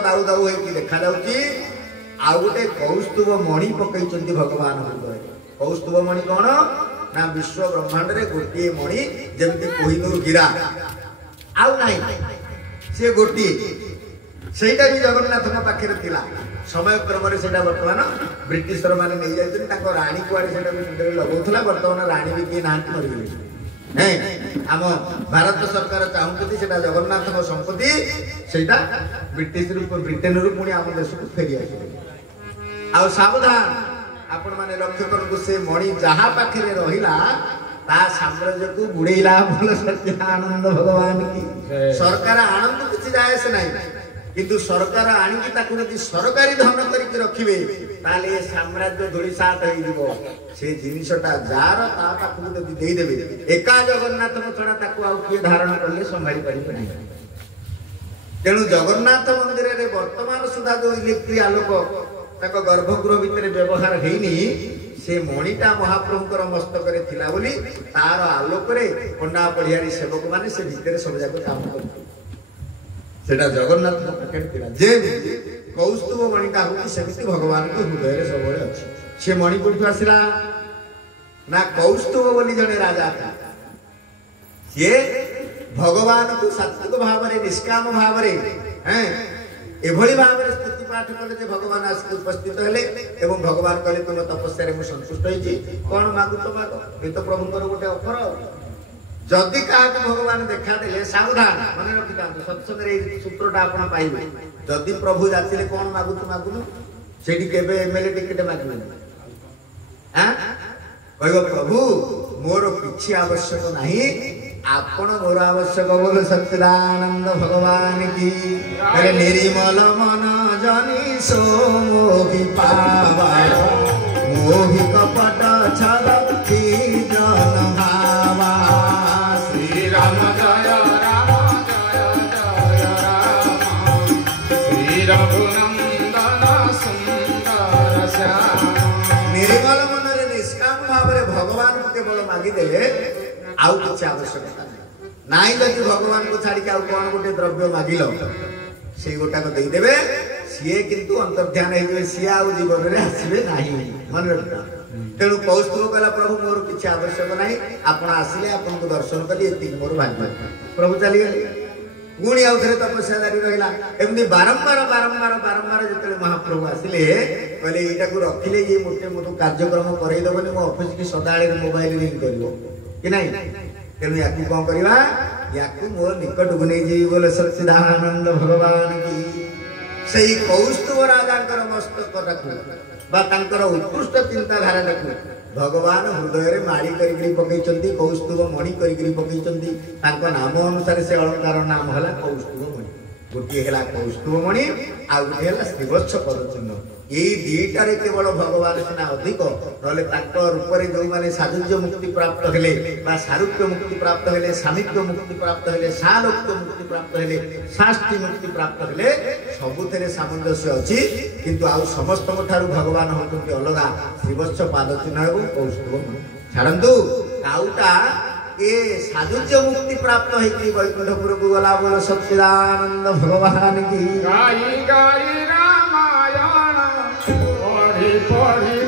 दाऊ दाऊ देखा आउ गोटे कौस्तुभ मणि पकई भगवान हृदय कौस्तुभ मणि कौन ना विश्व ब्रह्मांड रे गोटे मणि जमी कोहिनूर गिरा आउ नहीं सी गोटे सेटा भी जगन्नाथ पाखे थिला समय क्रम से बर्तमान ब्रिटिशर मैंने नहीं जाते राणी कुआड़े से मुंडे लगौला बर्तमान राणी भी किए ना मरीगले नहीं आम भारत सरकार चाहते जगन्नाथ संपत्ति से ब्रिटेन रु पुणी आम देश को फेरी आस सावधान आपण माने लक्ष्य करु से मणि जहा पाखे रहिला ता साम्राज्य को बुड़ेला बोल सच्चिदानंद भगवान की सरकार आनंद किछि जाय से नहीं किंतु सरकार आनिकी ताकू यदि सरकारी धन करिक रखिबे ताले साम्राज्य धुलिसात होई दिबो से जिनिसटा जार ता ताकू यदि देई देबे एका जगन्नाथ को छडा ताकू आउ किए धारण करले संभाली परिबे नहीं तेणु जगन्नाथ मंदिर रे वर्तमान सुधा जो इलेक्ट्रिक आलोक ताको गर्भगृह भितर व्यवहार हेनी से मणिटा महाप्रभुकर मस्तक रे थिला बोली तार आलोक रे पंडा पढ़ियारी सेवक माने से भितर सब जाको काम करते सेटा जगन्नाथ पकेट थिला जे कौस्तुभ मणिटा होती सेमिति भगवान को हृदय रे सबले अछि से मणि कोठु आसिला ना कौस्तुभ बोली जने राजा था से भगवान को सात्विक भाव रे निष्काम भाव रे हैं एभली भाव रे स्तुति पाठ कले जे भगवान आसि उपस्थित हेले एवं भगवान कहले तुम तपस्या रे मु संतुष्ट होइछि कोन मागु तो मागो ए तो प्रभुकर गोटे ऑफर जदि का भगवान देखा देले सावधान माने रखिता सत्संग रे सूत्रटा आपण पाइबे जदि प्रभु जातिले कोन मागु तो मागुनु सेठी केबे एमएलए टिकट मागबे हां कहबो प्रभु मोर किछि आवश्यक नाही आपण मोर आवश्यक बोल सच्चिदानंद भगवान की अरे निर्मल मन जनि सो मोहि पावा मोहि कपट छल की जन भावा श्री राम जय राम श्री रघुनंदन सुंदर श्याम निर्मल मन रे निष्काम भाव रे भगवान को केवल मागी देले आउ किछि आवश्यकता नाही जदि भगवान को छाड़ी के आउ कोन गोटे द्रव्य मागिलो से गोटा को देई देबे सिए किंतु अंतर्ध्यान हेबे सिए आउ जीवन रे आसीबे नाही मन रखता तेणु कौस्तुभ कहला प्रभु मोर किछि आवश्यक नाही आपण आसिले आपण को दर्शन कली एति मोर भाग्य प्रभु चली गेले गुणी आउ थरे तपस्या जारी रहिला एमनी बारंबार जतले महाप्रभु आसिले कहले एटा को रखिले ये मोटे मोटो कार्यक्रम करई दबनी मो ऑफिस की सदाळे मोबाइल रिंग करिवो कि नहीं तेणु याकू कौन करवा याकू मोर निकट को नहीं जी बोले सच्चिदानंद भगवान की सही कौस्तुभ राजा मस्तक रखू उत्कृष्ट चिंताधारा रखू भगवान हृदय रे माड़ी करी पकई कौस्तुभ मणि करी पकई नाम अनुसार से अलंकार नाम है कौस्तुभ मणि गोटे है कौस्तुभ मणि आ गोटे है श्रीवत्स पदचिन्ह यही दीटारे केवल भगवान सिना अधिक ना रूप जो मैंने साजुज्य मुक्ति प्राप्त हेले सारूप्य मुक्ति प्राप्त हेले सामिप्य मुक्ति प्राप्त हेले सालोक्य मुक्ति प्राप्त हेले शास्ति मुक्ति प्राप्त हेले सबुथे सामंजस्य अच्छी किंतु आउ समस्त भगवान होती अलग श्रीवत्स पादचिन्ह एवं कौस्तुभ छाड़ू आउटा ए साजुज्य मुक्ति प्राप्त होगी वैकुंठपुर को गला बोल सच्चिदानंद भगवान की गाई गाई रामायण पढ़ी पढ़ी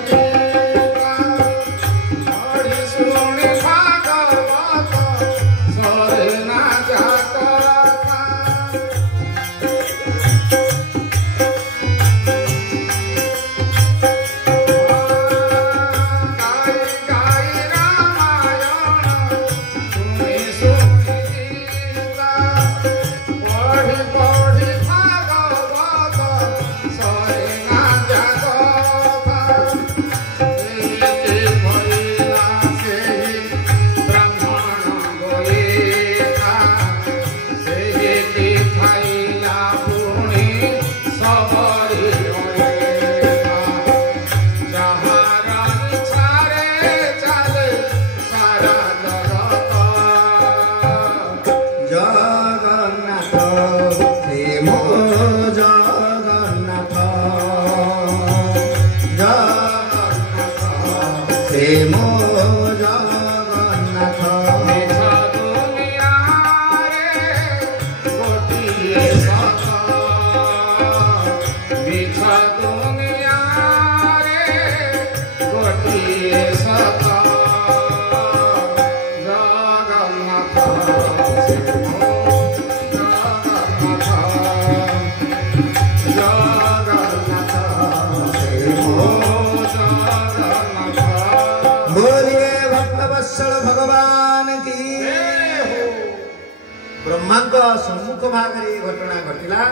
सम्मुख भाग घटना घटला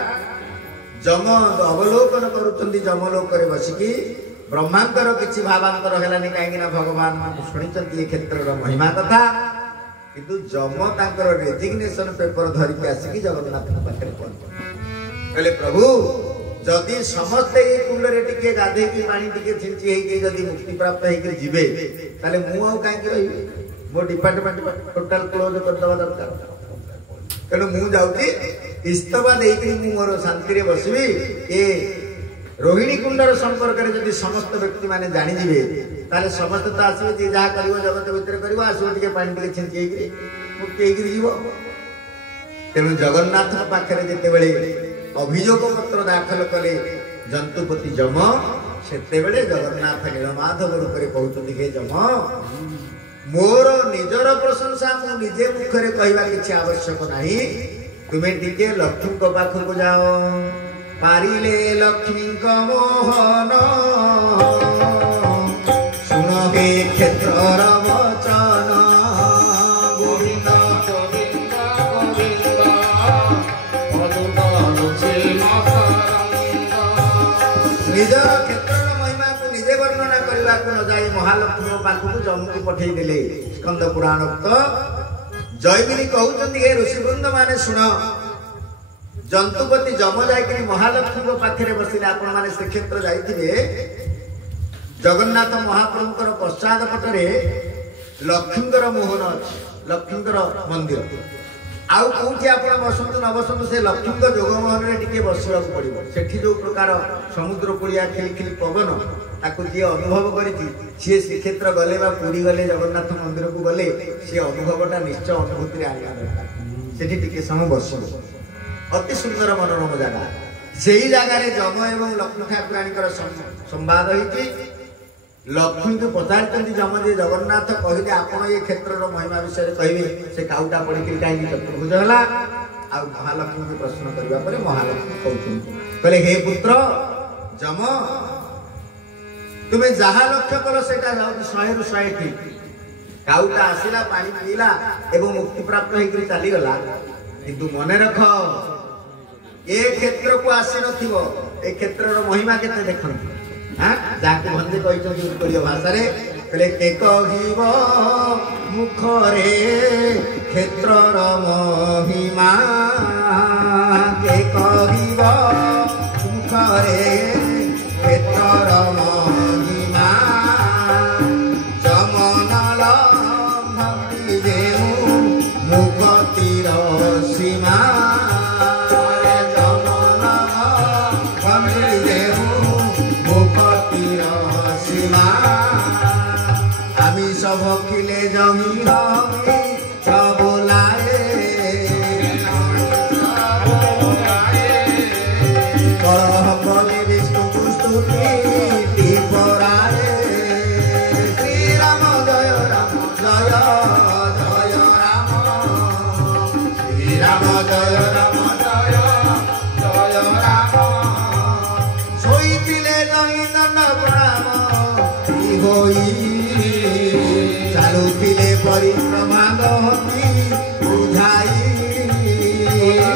जम अवलोकन करुचंदी जमलोक रे बसिकी ब्रह्मांकर किसी भावांतर हेलानी कहीं भगवान शुणी क्षेत्र महिमा कथा किंतु जम तांकर रेजिग्नेशन पेपर धरिक आसिक जगन्नाथ पाखे कहले प्रभु जदि समस्ते ये कुंड रे टिके गाधे की पानी टिके छिंची हेकी जदि मुक्ति प्राप्त हेकी जिवे ताले मु आउ काहे की रही मो डिपार्टमेंट टोटल क्लोज कर दवा दरकार तेणु मु जाउची इस्तफा देकी मु मोर शांति रे बसबी ए रोहिणी कुंडर संपर्क में जदि समस्त व्यक्ति माने जानी जिवे ताले समस्त तो आसबे जे जहा करिवो जगत भीतर करिवो आसबो टिके पानी टिके छिंची हेकी मुक्ति हेकी जीवो तेणु जगन्नाथ पाखे जेते बेले अभियोग पत्र दाखल कले जंतुपति जम सेते बेले जगन्नाथ नीलमाधव रूप कहते हे जम मोर निजर प्रशंसा मु निजे मुखरे कहवा किछि आवश्यक नहीं तुमे टिके लक्ष्मी को पाखक जाओ पारिले लक्ष्मी को मोहन सुन हे क्षेत्रर वचन निजर क्षेत्र महिमा को निजे वर्णना करने को न जाए महालक्ष्मी पाखक जम्मू को पठे देले स्कंद पुराण जयगिरी कहते हे ऋषिवृंद माने शुण जंतुपति जम जाकि महालक्ष्मी पाखे बसिले आपण मैंने श्रीक्षेत्र जाइए जगन्नाथ महाप्रभुकर पश्चात पटरे लक्ष्मीकर मोहन अच्छे लक्ष्मीकर मंदिर आउ कौटी आप बसतु न बसतु से लक्ष्मी जोगमोहन में टिके बसवा पड़ो से जो प्रकार समुद्र कूलिया खिली खिली पवन ताकू जी अनुभव कर श्रीक्षेत्र गले पुरी गले जगन्नाथ मंदिर को गले सी अनुभवटा निश्चय अनुभूति आना दरकार से समय बस अति सुंदर मनोरम जगह से ही जगार जम एवं लक्ष्मी ठाकुराणी संवाद होती लक्ष्मी को पचार जम जे जगन्नाथ कहले आपण ये क्षेत्र महिमा विषय कहे से काउटा पड़ी कहीं चतुर्भुज है आ महालक्ष्मी को प्रश्न करने पर महालक्ष्मी कहते हे पुत्र जम तुम्हें जहा लक्ष्य कल से जाऊँ 100 ରୁ 100 ठीक काउटा आसला पानी पीला एवं मुक्ति प्राप्त होकर चलीगला किंतु मन रख ए क्षेत्र को आसी नथिबो ए क्षेत्र महिमा केते देखंती हाँ जाके भंजे कहते उत्कलीय भाषा रे कहले के कहिब मुखरे क्षेत्रर महिमा के कहिब मुखरे क्षेत्रर महिमा जमनल भक्ति देउ मुक्तिर सीमा भकिले जमी सबलाए कलह कले विष्णु स्तुति पराए श्री राम जय राम जय जय राम श्री राम जय राम जय जय राम शोईले जमी दंड प्रणाम होई चालुले परिक्रमा गति बुझाई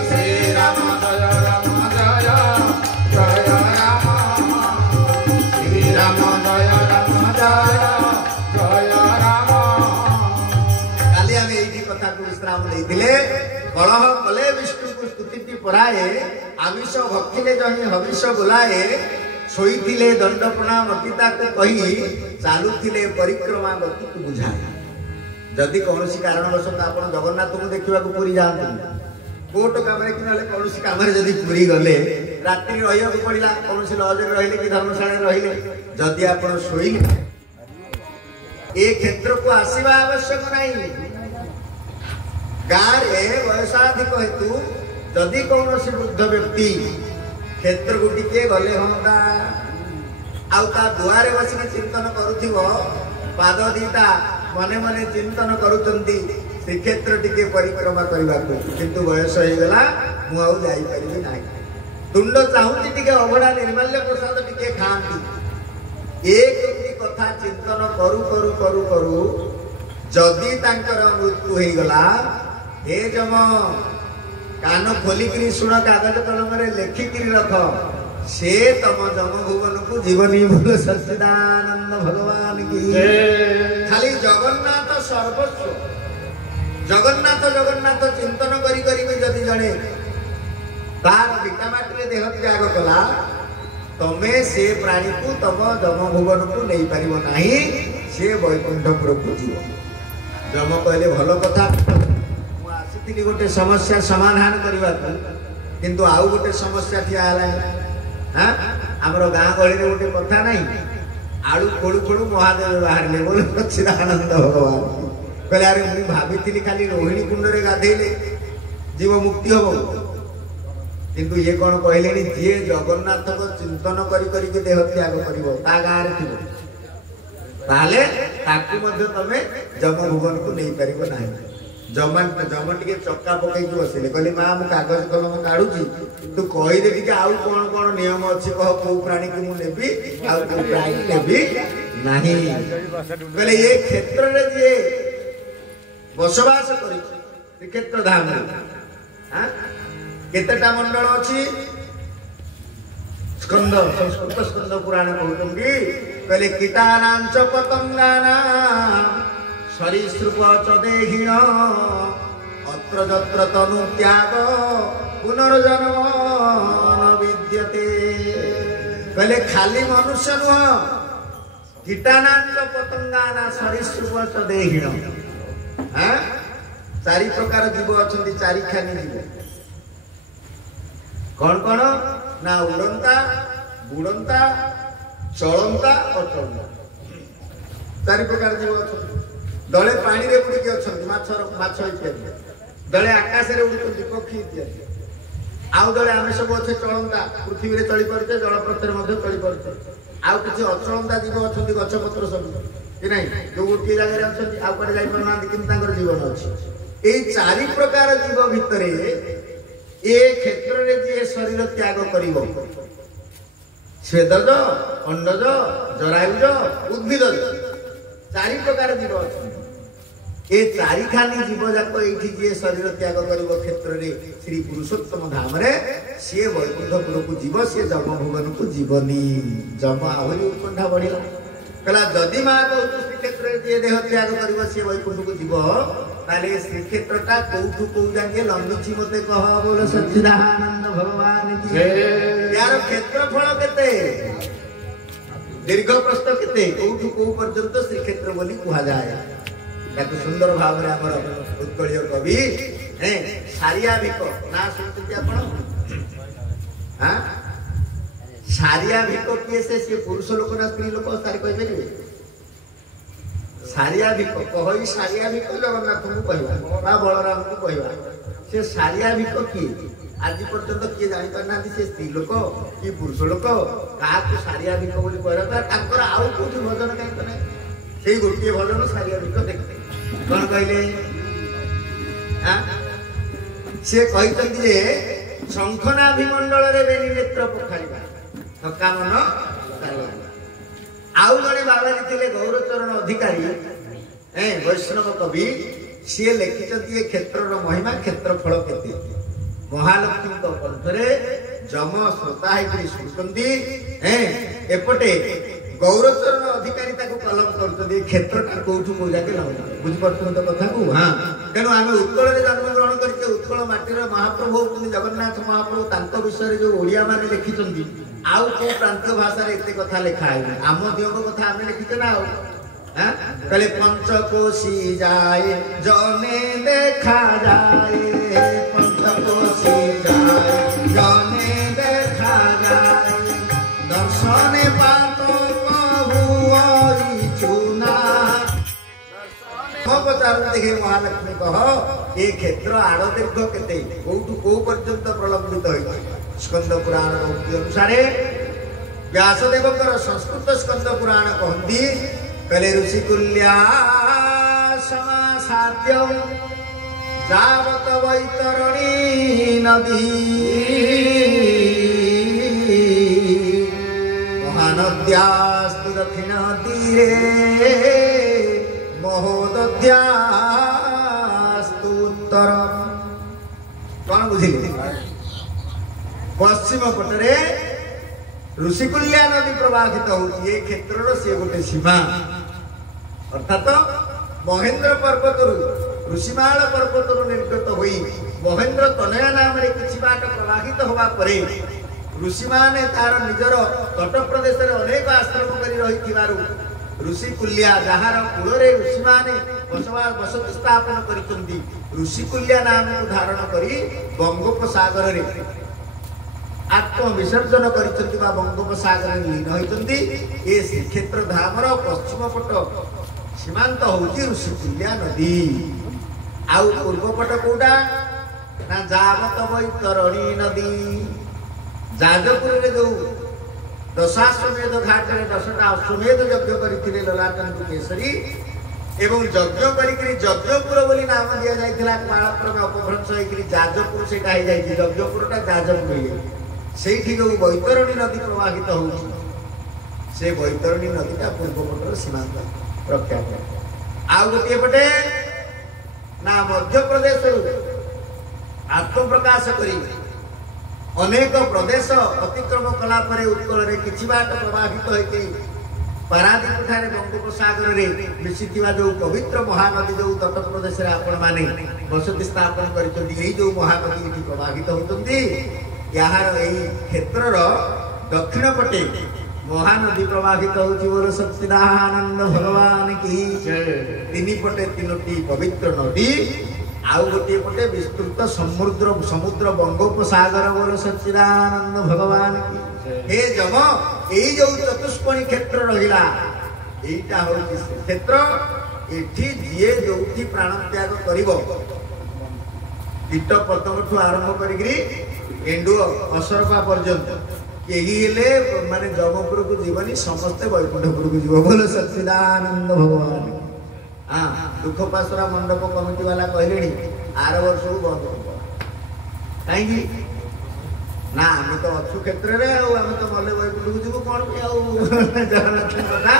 श्री राम जय राम जय जय राम श्री राम जय राम जय जय राम काली आम यही कथा को विश्राम देते कलह कले विष्णु को स्तुति पराए आमिष भक्षिले जही हविष बोलाए शोईले दंड प्रणाम अतिता को कही चालुले परिक्रमा गति को बुझाए जदि कौन कारणवश आप जगन्नाथ को देखा पुरी जाते कोर्ट कम कौन कम जदि पुरी गले राति रहा पड़ा कौन लज रही कि धर्मशाला रही जदि आप शोले ए क्षेत्र को आसवा आवश्यक नहीं गाँव में वयसाधिक हेतु जदि कौन वृद्ध व्यक्ति क्षेत्र को टिके गले हाँ आ दुआरे बस चिंतन करुथिबो पाद दीटा मने मने चिंतन करुचंती श्रीक्षेत्र टिके परिक्रमा करने को किंतु बयस हो गला मु आउ जाई परिबी नाही तुंड चाहूची टिके अवड़ा निर्माल्य प्रसाद टिके खाती एक कथा चिंतन करू करू करू करू जदि तांकर मृत्यु हो गला हे जम कान खोलिकी शुण कागज कलम लिखिकी रख से तम जम भुवन को जीवनी बोल सच्चिदानंद भगवान की। खाली जगन्नाथ सर्वस्व जगन्नाथ जगन्नाथ चिंतन करी करी जदि जड़े तार विटामाटी देह त्याग कला तमे से प्राणी को तम जम भुवन को नहीं पार ना से वैकुंठपुर को जीव। जम कहले भल कथा मुझे गोटे समस्या समाधान करने किंतु आउ गोटे समस्या ठिया हाँ आमर गाँ गहली गोटे कथा नहीं आलू खोलू खोलू महादेव बाहर बोल सच्चिदानंद भगवान कहले अरे मुझे भाभी खाली रोहिणी कुंड में गाधेले जीव मुक्ति हम किंतु ये कौन कहले जी जगन्नाथ को चिंतन करी देह त्याग कर गाँव तमें जम भुवन को नहीं पार ना। जम टे चक्का पकई बसले कहली माँ मु कागज कलम काढ़ुची तू कहीदे टे आउ कौन कौन नियम अच्छी कह कौ प्राणी को मुझे आउ प्राणी नेबी नहीं कहले ये क्षेत्र में जी बसवास कर श्रीक्षेत्र धाम केतेटा मंडल अच्छी स्कंद संस्कृत स्कंद पुराण कहते कहले कीटानांच पतंगानां सरीसृप च देहिण अत्र जत्र तनु त्याग पुनर्जन्म न विद्यते। कहले खाली मनुष्य नुह कीटानांच पतंगानां सरीसृप च देहिण चारि प्रकार जीव अच्छा चारि खानी जीव कौन कौन ना उड़ंता बुड़ंता चलंता अचलंता चारि प्रकार जीव अच्छा दले पानी रे उड़िक अच्छा माछ इत्यादि दले आकाश रे उड़ुଛନ୍ତି पक्षी इत्यादि आउ दले आमे सब अच्छे चलंता पृथ्वी रे चली पारते जल प्रतर मध्य चली पारते आउ किछि अचलंता जीव अच्छा गछ पत्र सब कि नहीं जो गोटे जगह अच्छा आउ कड़े जाई पारना किंतु तांकर जीवन अच्छी ए चारि प्रकार जीव भितरे ए क्षेत्र रे जे शरीर त्याग करिवो स्वेदज अंडज जरायुज उद्भिदज चारि प्रकार जीव अच्छा ए चारि खानी जीव जाक एठी जे शरीर त्याग करिवो क्षेत्र रे श्री पुरुषोत्तम धाम रे से वैकुंठपुर को जीव से जम भुवन को जीवनी जम आहरी उत्कंठा बढ़िला कहला जदि माँ कहू श्रीक्षेत्र जे देह त्याग करिवो से वैकुंठ को जीव ताले श्रीक्षेत्रटा कौठू कौ जाके लंबिची मते कह बोल सच्चिदानंद भगवान की। यार क्षेत्रफल केते दीर्घ प्रस्थ केते कौठू कौ पर्यंत श्रीक्षेत्र बोली कहा जाए याको सुंदर भाव रे हमर उत्कलीय कवि हैं सारिया भिक ना सुनते आपण हां सारिया भिक किए से पुरुष लोक ना स्त्री लोक सारी कहि परिबे सारिया भिक कहि सारिया भिक जगन्नाथ को कहवा बा बलराम को कहवा से सारिया भिक किए आज पर्यंत किए जानि पारना से स्त्री लोक कि पुरुष लोक का को सारिया भिक बोली कहला ताकर आउ कोठी भजन काई तने सेई गोटिए भजन सारिया भिक देखते कौन कहले हां से कहितंती जे शंखनाभिमंडल रे बेनी नेत्र पखारिबा थका मन आउ जड़े बाबाजी थे गौरचरण अधिकारी वैष्णव कवि सी लिखिं क्षेत्र महिमा क्षेत्रफल केते महालक्ष्मी कंठरे जम श्रोता शुणुंट एपटे गौरचरण अधिकारी कलम कर क्षेत्रटा कौठू कौ जाके बुझीपार तो कथा को हाँ तेणु आम उत्कल जन्म ग्रहण कर उत्कल माटीर महाप्रभु होती जगन्नाथ महाप्रभु तांको विषय जो ओडिया माने लिखिं आउ को प्रांतीय भाषा रे एते कथा लिखा है आम दियों कथा आम लिखिते ना कहले पंचकोशी जाए जने देखा जाए पंचकोशी जाए जने देखा जाए दर्शने पातो कहुआई चुना पचार देखे महालक्ष्मी कह ये क्षेत्र आड़ दीर्घ केते कौठू कौ पर्यंत प्रलंबित होई स्कंद पुराण उक्ति अनुसार व्यासदेवकर संस्कृत स्कंद पुराण कहती कले ऋषिकुल्या समासाद्यम जावत वैतरणी नदी महानद्यास्तु दक्षिण तीरे महोदध्यास्तु उत्तर कौन बुझे पश्चिम पटरे ऋषिकुल्या नदी प्रवाहित होती ए क्षेत्र से गोटे सीमा अर्थात महेंद्र पर्वत ऋषिमाल पर्वत निर्गत होई महेंद्र तनया नाम किछि बाट प्रवाहित होगा परे ऋषि माने तार निजर तट प्रदेश रे अनेक आश्रम करी रही ऋषिकुल्या जहार कूल ऋषि माने बसति स्थापन करिसंती ऋषिकुल्या नाम को धारण करी बंगोपसागर रे आत्म विसर्जन करिसंती बा बंगोपसागर रे लीन होइसंती ए श्रीक्षेत्र धामर पश्चिम पट सीमांत होची ऋषिकुल्या नदी आउ पूर्व पट कोडा ना जावत बैतरणी नदी जाजपुर रे जो दशाश्वमेध घाट रे 10टा अश्वमेध यज्ञ करिथिले ललाटन केसरी एवं यज्ञ करिकरी यज्ञपुर बोली नाम दिया जाइथिला कालक्रमे अपभ्रंश होइकरी जाजपुर सेटा हे जाइछि यज्ञपुरटा जाजपुर हे सेठी जो बैतरणी नदी प्रवाहित होउछि से बैतरणी नदीटा पूर्व पटर सीमांत रक्षा करे आ गोटे पटे ना मध्य प्रदेश आत्म प्रकाश करी अनेक प्रदेश अतिक्रम कला परे उत्कल रे किछि बाट प्रवाहित होइके पारादीप ठारे बंगोपसागर रे मिसिथिवा जो पवित्र महानदी जो तट प्रदेश रे आपण माने बसति स्थापन करिसथि एई जो महानदी इति प्रवाहित होतंती याहार एई क्षेत्रर दक्षिण पटे महानदी प्रवाहित होची बोल सच्चिदानंद भगवान की जय तिनि पटे तिनोटी पवित्र नदी आउ गोटे पटे विस्तृत समुद्र बंगोपसागर बोल सच्चिदानंद भगवान की हे जम एई जो चतुष्कोणी क्षेत्र रहिला एईटा होची क्षेत्र एठी जिए जोठी प्राण त्याग करिवो कीट पतंगठु आरंभ करिकरी एंडुओ असरपा पर्यंत केही हेले माने जमपुर को जीवनी समस्त वैकुंठपुर को जीव बोल सच्चिदानंद भगवान हाँ दुख पासरा मंडप कमिटी वाला कहले आर वर्ष बंद हो कहीं ना आम तो अच्छु क्षेत्र में आम तो गले वैकुंठ को जीव कौन जगन्नाथ कथा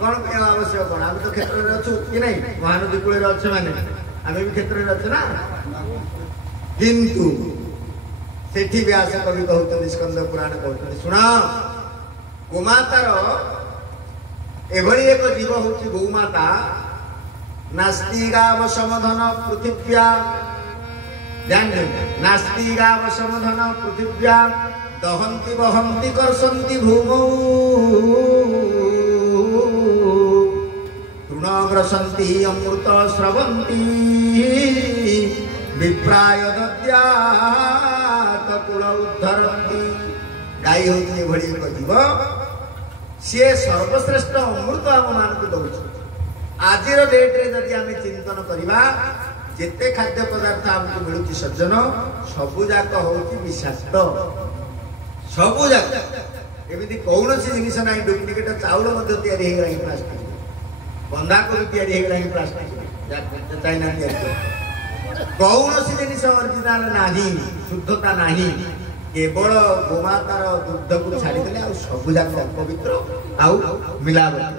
कौन आवश्यक कौन आम तो क्षेत्र में अच्छु कि नहीं महानदी कूल अच्छे माने आम भी क्षेत्र में अच्छे ना किंतु सेठी व्यास कवि कहते स्कंद पुराण कहते शुण गोमातार एभली एक जीव होची गौमाता नास्ति गाव समधन पृथिव्या नास्ति गाव समधन पृथिव्या दहंती वहंती कर्षन्ति भूमौ तृणग्रसन्ति अमृत स्रवन्ति विप्राय दद्यात कुल उद्धरन्ति गाई होची एभली एक जीव सी सर्वश्रेष्ठ अमृत आम मान को दौर आज डेट रे जदि आम चिंतन करवा जिते खाद्य पदार्थ आमको मिलूँ सज्जन सबुजाक होची विषाक्त सबुजाक एमती कौन जिनिस ना डुप्लिकेट चाउल प्लास्टिक बंधाकोबी प्लास्टिक चाइना कौन जिनिस ओरिजिनाल नाही शुद्धता नाही केवल गोमातार दुग्ध को छाड़ीदे आ सबुजाक अपवित्र आउ मिलावट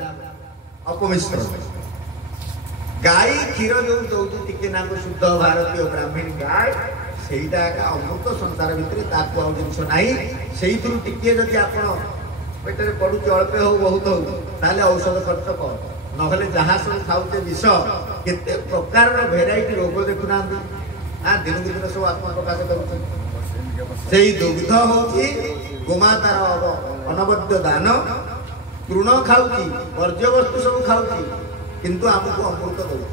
अपमिश्र गाई क्षीर जो दौर टिके ना शुद्ध भारतीय ब्राह्मणी गाय सेटा अमृत संसार भितर ताकू आउ जिन ना से टिके जदि आप पेटे पड़ू अल्पे हो बहुत हो ताले औषध खर्च कम ना जहाँ सब खाऊे विष केते प्रकार भेराइटी रोग देखुना दिन दिन सब आत्मा प्रकाश कर दुग्ध होची गोमातार अनबद्ध दान तृण खाऊची वर्ज्य वस्तु सब खाऊची किंतु आमको अमृत दौर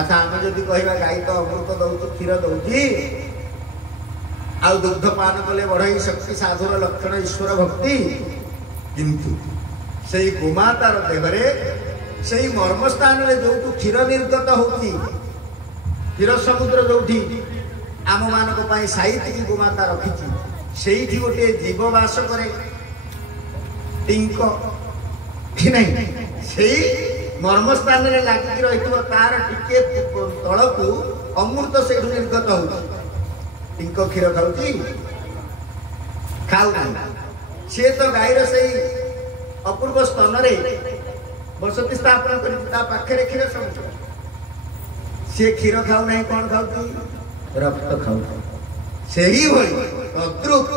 अच्छा आम जदि कहवा गाई तो अमृत दौर क्षीर दौची आ दुग्ध पान कले बढ़ई शक्ति साधुर लक्षण ईश्वर भक्ति किंतु से गोमातार देहरे से मर्मस्थान में जो क्षीर निर्गत होती क्षीर समुद्र जो आम मानक साइति गोमाता रखी से गोटे जीव बास करे टिंक कि नहीं से मर्मस्थान में लगिक रही तार टिके तलकू अमृत से निर्गत हो टिंक क्षीर खाऊँ खाऊना सी तो गाईर से अपूर्व स्तन बसति स्थापन कर क्षीर सब सी क्षीर खाऊ ना कौन खाऊ रक्त खाऊ से ही तद्रुप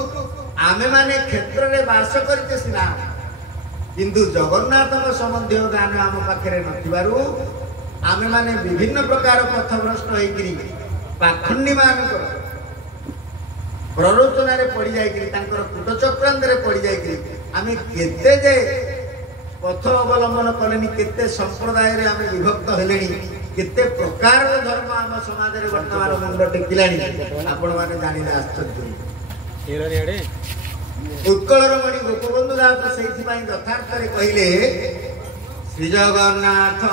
आमे माने क्षेत्र रे वास करते सिना किंतु जगन्नाथ संबंधी ज्ञान आम पाखे नथिबारु आमे माने विभिन्न प्रकार पथभ्रष्ट होइकरी पाखंडी मानक प्ररोचन पड़ जाकर कूटचक्रांत पड़ जाकर आम केते जे पथ अवलंबन कले केते संप्रदाय आम विभक्त हेले केते प्रकार धर्म आम समाज में वर्तमान मुंड टेकिला आपण मैंने जानने आश्चर्य। उत्कलर मणि गोपबंधु दास से यथार्थ कहले श्री जगन्नाथ